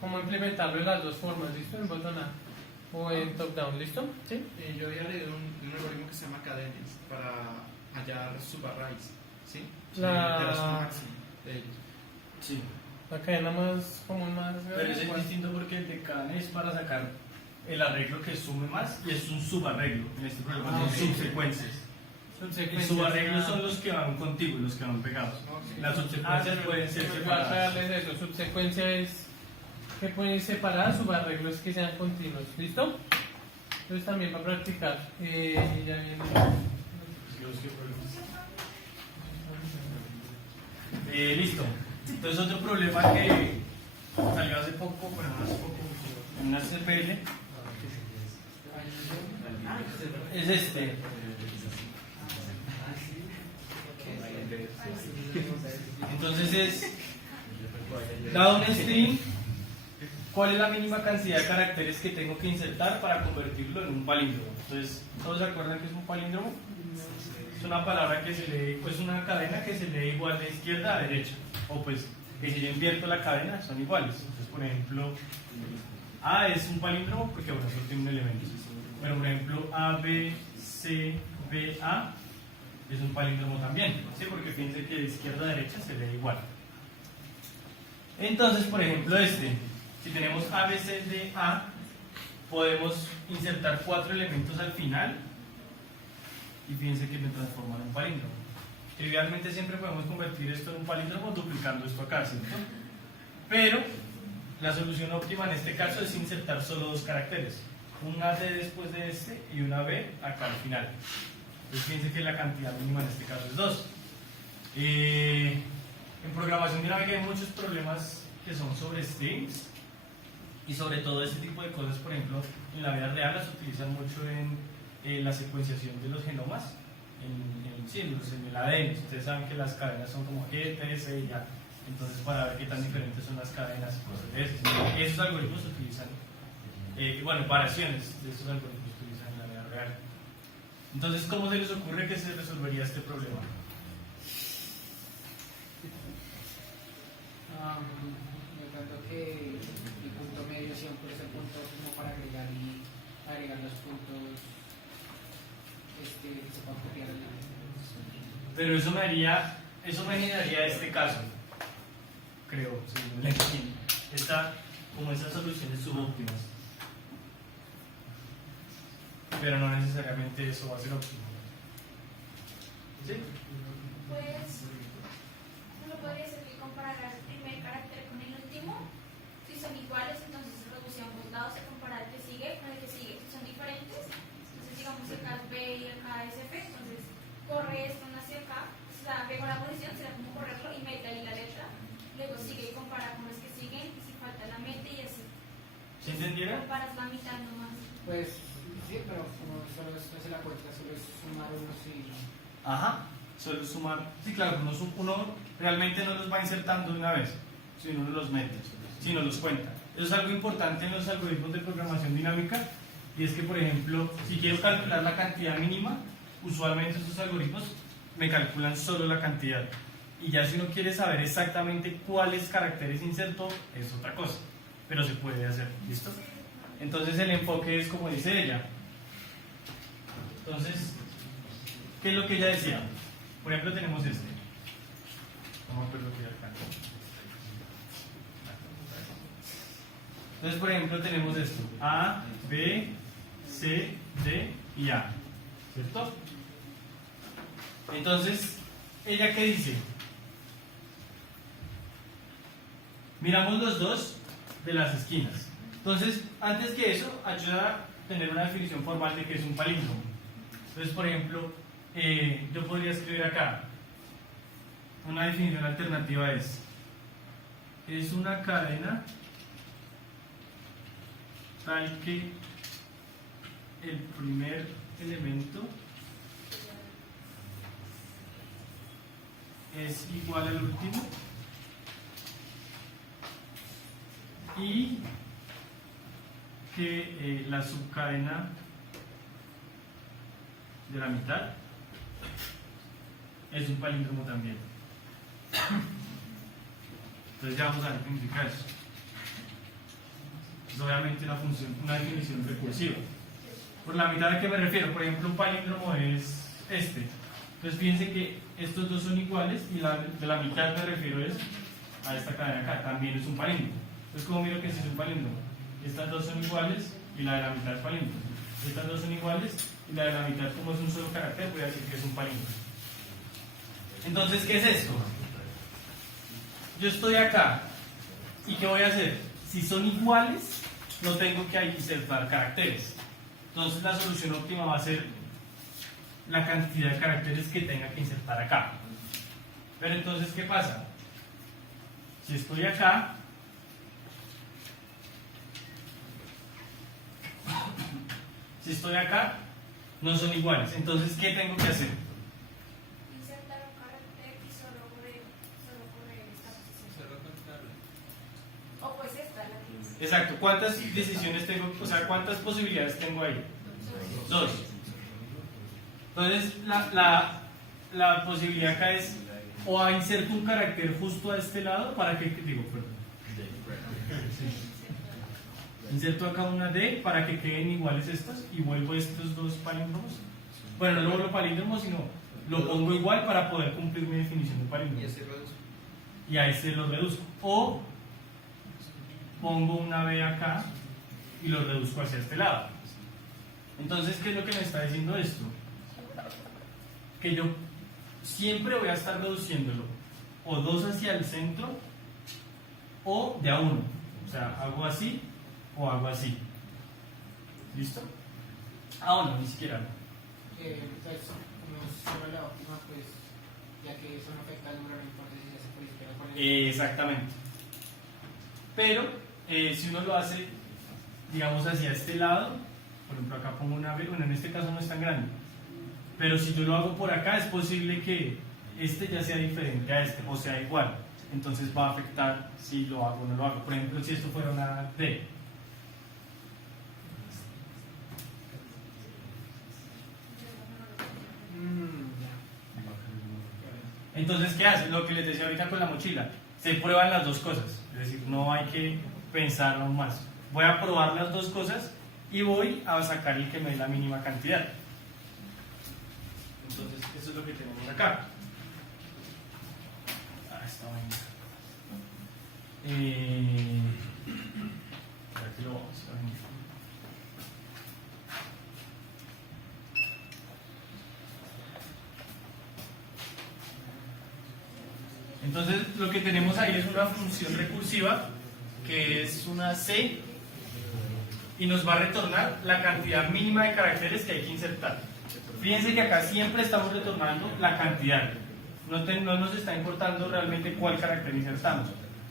cómo implementarlo de las dos formas, ¿listo? En bottom up o en top down, ¿listo? ¿Sí? Yo había leído un algoritmo que se llama cadenas para hallar subarrays, ¿sí? La- De la suma máxima de ellos. Sí. La cadena más común, más Pero ese es distinto porque el de cada es para sacar el arreglo que sume más y es un subarreglo. En este problema son subsecuencias. Subsecuencias. Subarreglos son los que van contigo, los que van pegados. Las subsecuencias pueden ser Voy a separadas. aclararles eso. Subsecuencia es que pueden ir separadas, subarreglo es que sean continuos. ¿Listo? Entonces también para practicar. Ya viene. Listo. Entonces otro problema que salió hace poco, bueno, no hace poco, en una CPL, es este. Entonces es, dado un string, ¿cuál es la mínima cantidad de caracteres que tengo que insertar para convertirlo en un palíndromo? Entonces, ¿todos se acuerdan que es un palíndromo? Es una palabra que se lee, pues una cadena que se lee igual de izquierda a derecha. O pues, que si yo invierto la cadena, son iguales. Entonces, por ejemplo, A es un palíndromo porque, bueno, solo tiene un elemento. Pero, por ejemplo, A, B, C, B, A es un palíndromo también. ¿Sí? Porque fíjense que de izquierda a derecha se lee igual. Entonces, por ejemplo, si tenemos A, B, C, D, A, podemos insertar 4 elementos al final y fíjense que me transforman en un palíndromo. Trivialmente siempre podemos convertir esto en un palíndromo duplicando esto acá, ¿cierto? Pero la solución óptima en este caso es insertar solo 2 caracteres, una D después de este y una B acá al final. Entonces fíjense que la cantidad mínima en este caso es 2. En programación dinámica hay muchos problemas que son sobre strings y sobre todo este tipo de cosas, por ejemplo, en la vida real las utilizan mucho en la secuenciación de los genomas, en el ADN. Ustedes saben que las cadenas son como G, T, C y A. Entonces, para ver qué tan diferentes son las cadenas y cosas de esas. Esos algoritmos se utilizan, variaciones de esos algoritmos se utilizan en la vida real. Entonces, ¿cómo se les ocurre que se resolvería este problema? Yo creo que el punto medio siempre es el punto como para agregar los puntos que se puedan copiar. Pero eso me generaría este caso, creo, según la entiendo. Como esas soluciones subóptimas. Pero no necesariamente eso va a ser óptimo. ¿Sí? Pues, ¿no podría servir comparar el primer carácter con el último? Si son iguales, entonces se reduce a ambos lados, se compara el que sigue con el que sigue. Si son diferentes, entonces digamos que acá es B y acá es F, entonces corre esto hacia acá, o sea, pego la posición, será como correrlo y mete ahí la letra, luego sigue y compara con los que siguen, y si falta la mete y así. ¿Sí entendieron? Comparas la mitad nomás. Pues sí, pero como solo es hacer la cuenta, solo es sumar unos y. Ajá, solo sumar. Sí, claro, uno realmente no los va insertando de una vez, sino uno los mete, sino los cuenta. Eso es algo importante en los algoritmos de programación dinámica, y es que, por ejemplo, si quiero calcular la cantidad mínima, usualmente estos algoritmos me calculan solo la cantidad. Y ya si uno quiere saber exactamente cuáles caracteres inserto, es otra cosa, pero se puede hacer, ¿listo? Entonces el enfoque es como dice ella. Entonces, ¿qué es lo que ella decía? Por ejemplo, tenemos este. Vamos a ver lo que acá. Entonces, por ejemplo, tenemos esto: A, B, C, D y A. ¿Cierto? Entonces, ¿ella qué dice? Miramos los dos de las esquinas. Entonces, antes que eso, ayuda a tener una definición formal de qué es un palíndromo. Entonces, por ejemplo, yo podría escribir acá, una definición alternativa es una cadena tal que el primer elemento es igual al último y que la subcadena de la mitad es un palíndromo también. Entonces ya vamos a ver qué significa eso. Es obviamente una definición recursiva. Por la mitad, ¿a qué me refiero? Por ejemplo, un palíndromo es este. Entonces fíjense que estos dos son iguales y de la mitad me refiero a esta cadena acá, también es un palíndromo. Entonces, ¿cómo miro que sí es un palíndromo? Estas dos son iguales y la de la mitad es palíndromo. Estas dos son iguales y la de la mitad, como es un solo carácter, voy a decir que es un palíndromo. Entonces, ¿qué es esto? Yo estoy acá y ¿qué voy a hacer? Si son iguales, no tengo que insertar caracteres. Entonces la solución óptima va a ser la cantidad de caracteres que tenga que insertar acá. Pero entonces, ¿qué pasa? Si estoy acá, no son iguales. Entonces, ¿qué tengo que hacer? Insertar un carácter y solo correr esta posición. Solo contarlo. O pues esta, la que dice. Exacto. ¿Cuántas decisiones tengo? O sea, ¿cuántas posibilidades tengo ahí? Dos. Entonces, la posibilidad acá es o inserto un carácter justo a este lado para que, inserto acá una D para que queden iguales estas y vuelvo estos dos palíndromos. Bueno, no lo vuelvo palíndromo, sino lo pongo igual para poder cumplir mi definición de Y palíndromo. ese reduzco. Y a este lo reduzco. O pongo una B acá y lo reduzco hacia este lado. Entonces, ¿qué es lo que me está diciendo esto? Que yo siempre voy a estar reduciéndolo o dos hacia el centro o de a uno. O sea, hago así o hago así. ¿Listo? Ah, no, ni siquiera. Entonces, como solo la óptima, pues, ya que eso no afecta al número, no importa si ya se puede con el... Exactamente. Pero si uno lo hace, digamos, hacia este lado, por ejemplo, acá pongo una B, bueno, en este caso no es tan grande, pero si yo lo hago por acá, es posible que este ya sea diferente a este, o sea igual. Entonces va a afectar si lo hago o no lo hago. Por ejemplo, si esto fuera una D. Entonces, ¿qué hace? Lo que les decía ahorita con la mochila. Se prueban las dos cosas. Es decir, no hay que pensar aún más. Voy a probar las dos cosas y voy a sacar el que me dé la mínima cantidad. Entonces, eso es lo que tenemos acá. Esta vaina. Aquí lo vamos a ver. Entonces, lo que tenemos ahí es una función recursiva que es una C y nos va a retornar la cantidad mínima de caracteres que hay que insertar. Fíjense que acá siempre estamos retornando la cantidad. No nos está importando realmente cuál carácter insertamos.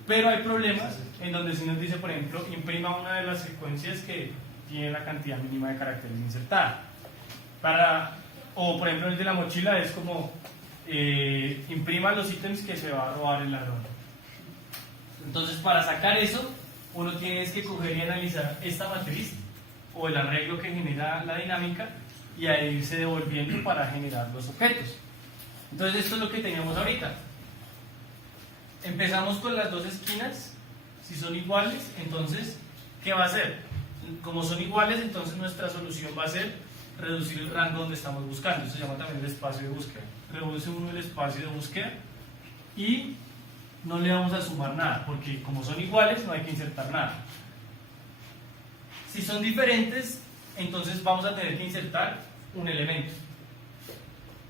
Pero hay problemas en donde si nos dice, por ejemplo, imprima una de las secuencias que tiene la cantidad mínima de caracteres insertada. O por ejemplo el de la mochila es como imprima los ítems que se va a robar el ladrón. Entonces, para sacar eso, uno tiene que coger y analizar esta matriz o el arreglo que genera la dinámica y a irse devolviendo para generar los objetos. Entonces, esto es lo que teníamos ahorita. Empezamos con las dos esquinas. Si son iguales, entonces, ¿qué va a hacer? Como son iguales, entonces nuestra solución va a ser reducir el rango donde estamos buscando. Eso se llama también el espacio de búsqueda. Reduce uno el espacio de búsqueda y no le vamos a sumar nada, porque como son iguales no hay que insertar nada. Si son diferentes, entonces vamos a tener que insertar un elemento,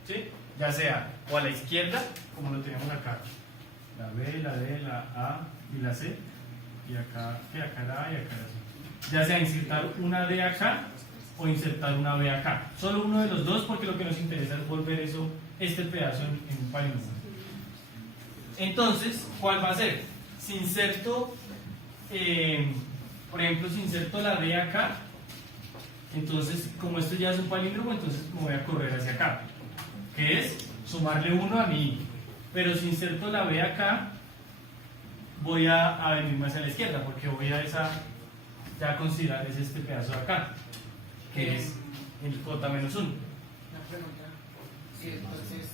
¿sí? Ya sea o a la izquierda, como lo tenemos acá, la B, la D, la A y la C, y acá la A y acá la C. Ya sea insertar una D acá o insertar una B acá. Solo uno de los dos, porque lo que nos interesa es volver este pedazo en un palíndromo. Entonces, ¿cuál va a ser? Si inserto, por ejemplo, si inserto la D acá, entonces, como esto ya es un palíndromo, entonces me voy a correr hacia acá, que es sumarle 1 a mi I. Pero si inserto la B acá, voy a venirme hacia la izquierda, porque voy a ya considerar este pedazo de acá, que es el J-1. Una pregunta. Si entonces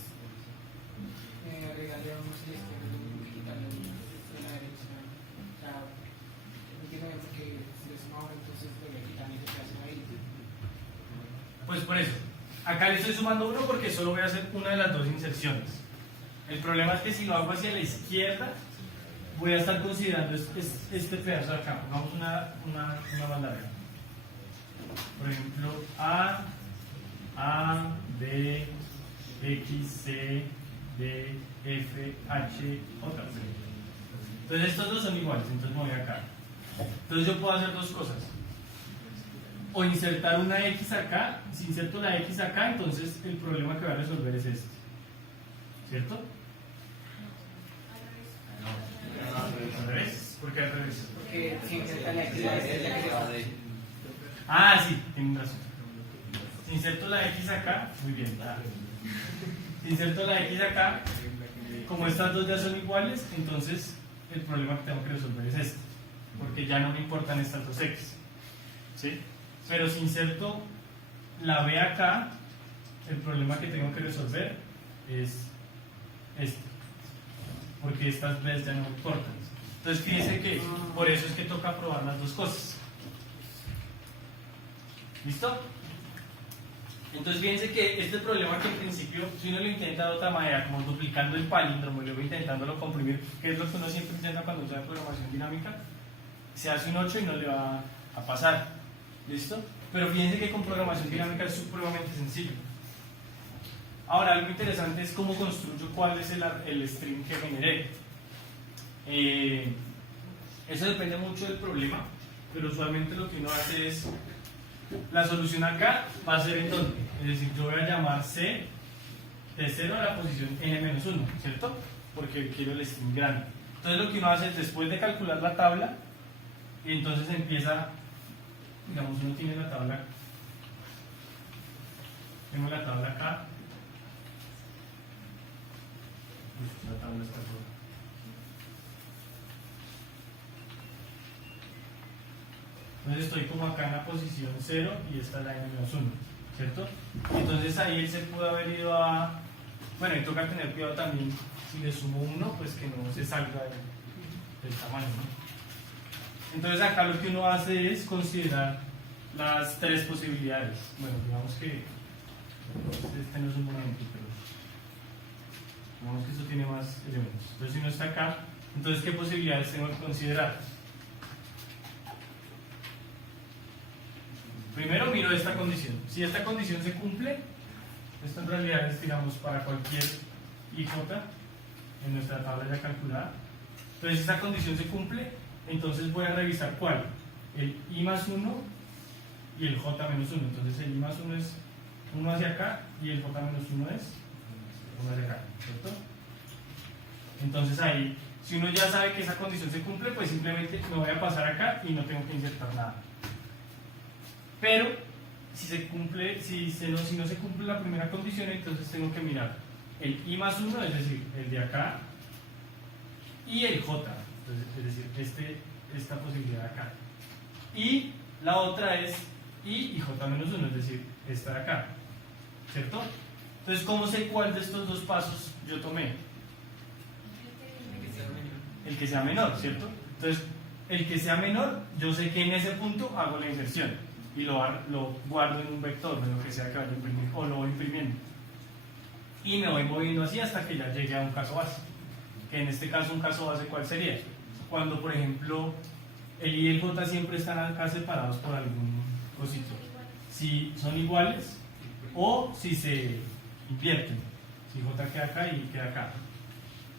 regalamos el izquierdo y quitarle de la derecha, o sea, no entiendo bien porque si lo sumamos entonces debería quitarle ese pedazo ahí. Pues por eso, acá le estoy sumando 1 porque solo voy a hacer una de las dos inserciones. El problema es que si lo hago hacia la izquierda, voy a estar considerando este pedazo de acá. Pongamos una banda larga. por ejemplo, A, B, X, C, D, F, H, J. Entonces estos dos son iguales, entonces me voy acá. Entonces yo puedo hacer dos cosas. O insertar una X acá. Si inserto la X acá, entonces el problema que voy a resolver es este. ¿Cierto? Al revés. ¿Por qué al revés? Porque si inserta la X, la S, la que se va. Ah, sí, tienen razón. Si inserto la X acá, muy bien. Si inserto la X acá, como estas dos ya son iguales, entonces el problema que tengo que resolver es este. Porque ya no me importan estas dos X. ¿Sí? Pero si inserto la B acá, el problema que tengo que resolver es este. Porque estas B's ya no me importan. Entonces fíjense que por eso es que toca probar las dos cosas. ¿Listo? Entonces fíjense que este problema que en principio, si uno lo intenta de otra manera, como duplicando el palíndromo y luego intentándolo comprimir, que es lo que uno siempre intenta cuando usa programación dinámica, se hace un 8 y no le va a pasar. ¿Listo? Pero fíjense que con programación dinámica es supremamente sencillo. Ahora, algo interesante es cómo construyo cuál es el string que generé. Eso depende mucho del problema, pero usualmente lo que uno hace es, la solución acá va a ser en dónde. Es decir, yo voy a llamar C de 0 a la posición n-1, ¿cierto? Porque quiero el string grande. Entonces lo que uno hace es, después de calcular la tabla, y entonces empieza, digamos, uno tiene la tabla, tengo la tabla acá. Uf, la tabla está rota. Entonces estoy como acá en la posición 0 y esta es la n-1, ¿cierto? Entonces ahí él se pudo haber ido a... Bueno, y toca tener cuidado también, si le sumo 1, pues que no se salga del tamaño, ¿no? Entonces acá lo que uno hace es considerar las tres posibilidades. Bueno, digamos que este no es un momento, pero digamos que esto tiene más elementos. Entonces si uno está acá, entonces ¿qué posibilidades tengo que considerar? Primero miro esta condición. Si esta condición se cumple, esto en realidad es, digamos, para cualquier IJ en nuestra tabla ya calculada. Entonces si esta condición se cumple, entonces voy a revisar cuál. El I más 1 y el J menos 1. Entonces el I más 1 es 1 hacia acá y el J menos 1 es 1 hacia acá, ¿cierto? Entonces ahí, si uno ya sabe que esa condición se cumple, pues simplemente me voy a pasar acá y no tengo que insertar nada. Pero si se cumple, si no se cumple la primera condición, entonces tengo que mirar el I más 1, es decir, el de acá, y el J, entonces, es decir, esta posibilidad de acá. Y la otra es I y J menos 1, es decir, esta de acá, ¿cierto? Entonces, ¿cómo sé cuál de estos dos pasos yo tomé? El que sea menor, ¿cierto? Entonces, el que sea menor, yo sé que en ese punto hago la inserción y lo guardo en un vector, de lo que sea que vaya a imprimir, o lo voy imprimiendo. Y me voy moviendo así hasta que ya llegue a un caso base. Que en este caso, un caso base, ¿cuál sería? Cuando, por ejemplo, el I y el J siempre están acá separados por algún cosito. Si son iguales o si se invierten. Si J queda acá y queda acá.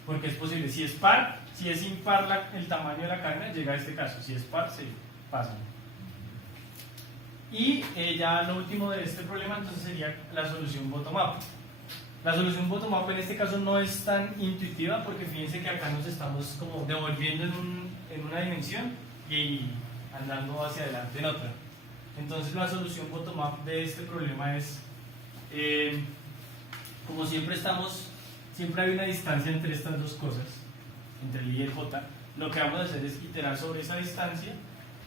Porque es posible. Si es par, si es impar el tamaño de la cadena, llega a este caso. Si es par, se pasan. Y ya lo último de este problema entonces sería la solución bottom-up. La solución bottom-up en este caso no es tan intuitiva porque fíjense que acá nos estamos como devolviendo en una dimensión y andando hacia adelante en otra. Entonces la solución bottom-up de este problema es, como siempre hay una distancia entre estas dos cosas, entre el I y el J, lo que vamos a hacer es iterar sobre esa distancia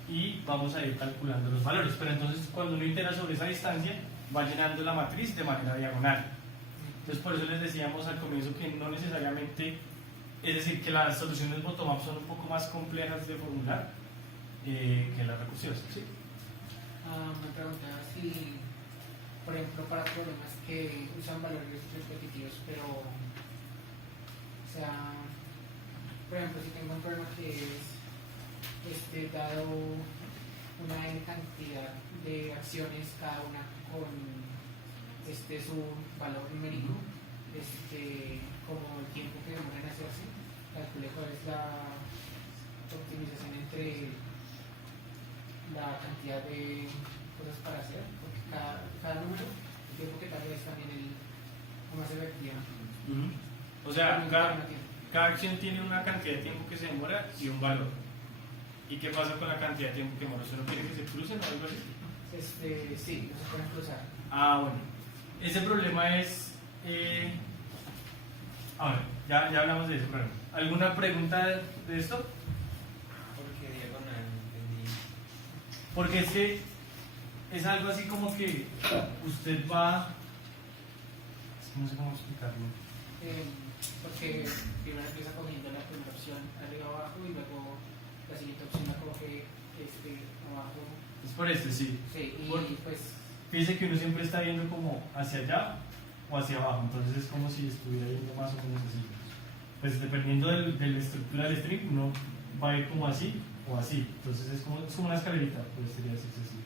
y vamos a ir calculando los valores. Pero entonces cuando uno itera sobre esa distancia va llenando la matriz de manera diagonal. Entonces por eso les decíamos al comienzo que no necesariamente, es decir, que las soluciones bottom-up son un poco más complejas de formular que las recursivas, ¿sí? Me preguntaba si, por ejemplo, para problemas que usan valores repetitivos, pero, o sea, por ejemplo, si tengo un problema que es dado una N cantidad de acciones, cada una con su valor numérico, como el tiempo que demora en hacerse, calcule cuál es la optimización entre la cantidad de cosas para hacer, porque cada número, el tiempo que tarda es también el más efectivo. O sea, cada acción tiene una cantidad de tiempo que se demora y un valor. ¿Y qué pasa con la cantidad de tiempo que demora? ¿Solo quiere que se crucen o algo así? Sí, no se pueden cruzar. Ah, bueno. Ese problema es... ya hablamos de ese problema. ¿Alguna pregunta de esto? Porque diagonal, entendí. Porque es que es algo así como que usted va... Es que no sé cómo explicarlo. Porque primero empieza cogiendo la primera opción arriba abajo y luego la siguiente opción la coge abajo. Es por este, sí. Sí, y pues Fíjese que uno siempre está yendo como hacia allá o hacia abajo, entonces es como si estuviera yendo más o menos así. Pues dependiendo de la estructura del string, uno va a ir como así o así, entonces es como una escalerita, pues sería así sencillo.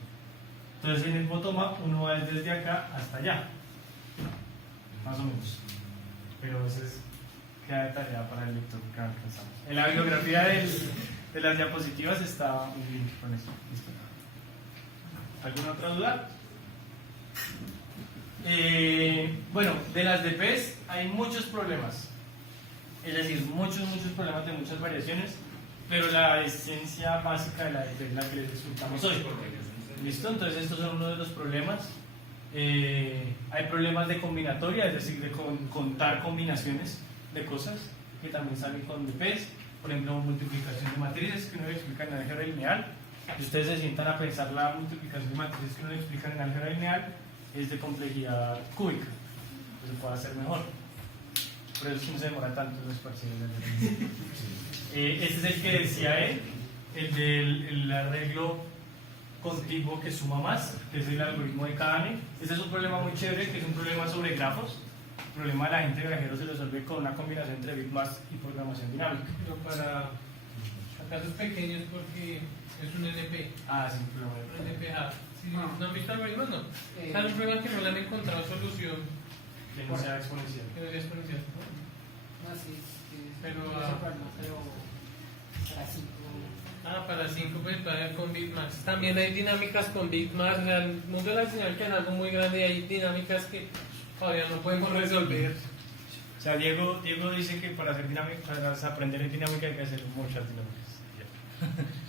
Entonces en el bottom-up uno va desde acá hasta allá, más o menos. Pero eso es queda de tarea para el lector que alcanzamos. En la bibliografía de las diapositivas está un link con esto. ¿Listo? ¿Alguna otra duda? Bueno, de las DPs hay muchos problemas, es decir, muchos problemas de muchas variaciones, pero la esencia básica de la DP es la que les disfrutamos hoy. ¿Listo? Entonces estos son uno de los problemas. Hay problemas de combinatoria, es decir, de contar combinaciones de cosas que también salen con DPs, por ejemplo, multiplicación de matrices que uno explica en álgebra lineal. Si ustedes se sientan a pensar la multiplicación de matrices que uno explica en álgebra lineal, es de complejidad cúbica, pues se puede hacer mejor. Por eso es que no se demora tanto en los parciales. Este es el que decía él, el del arreglo contiguo que suma más, que es el algoritmo de Kahane. Este es un problema muy chévere, que es un problema sobre grafos. El problema de la gente de grafero se resuelve con una combinación entre bitmaps y programación dinámica. Pero para casos pequeños, porque es un NP. Ah, sí, pero Un NPA. Si no han visto algoritmos, no. Es un problema que no le han encontrado solución, que no sea exponencial. que no sea exponencial. no, sí, Pero, pero para 5. Para 5 pues va a haber con bitmaps. También hay dinámicas con bitmaps. O sea, el mundo de la dinámica es algo muy grande y hay dinámicas que todavía no podemos resolver. O sea, Diego dice que para aprender en dinámica hay que hacer muchas dinámicas.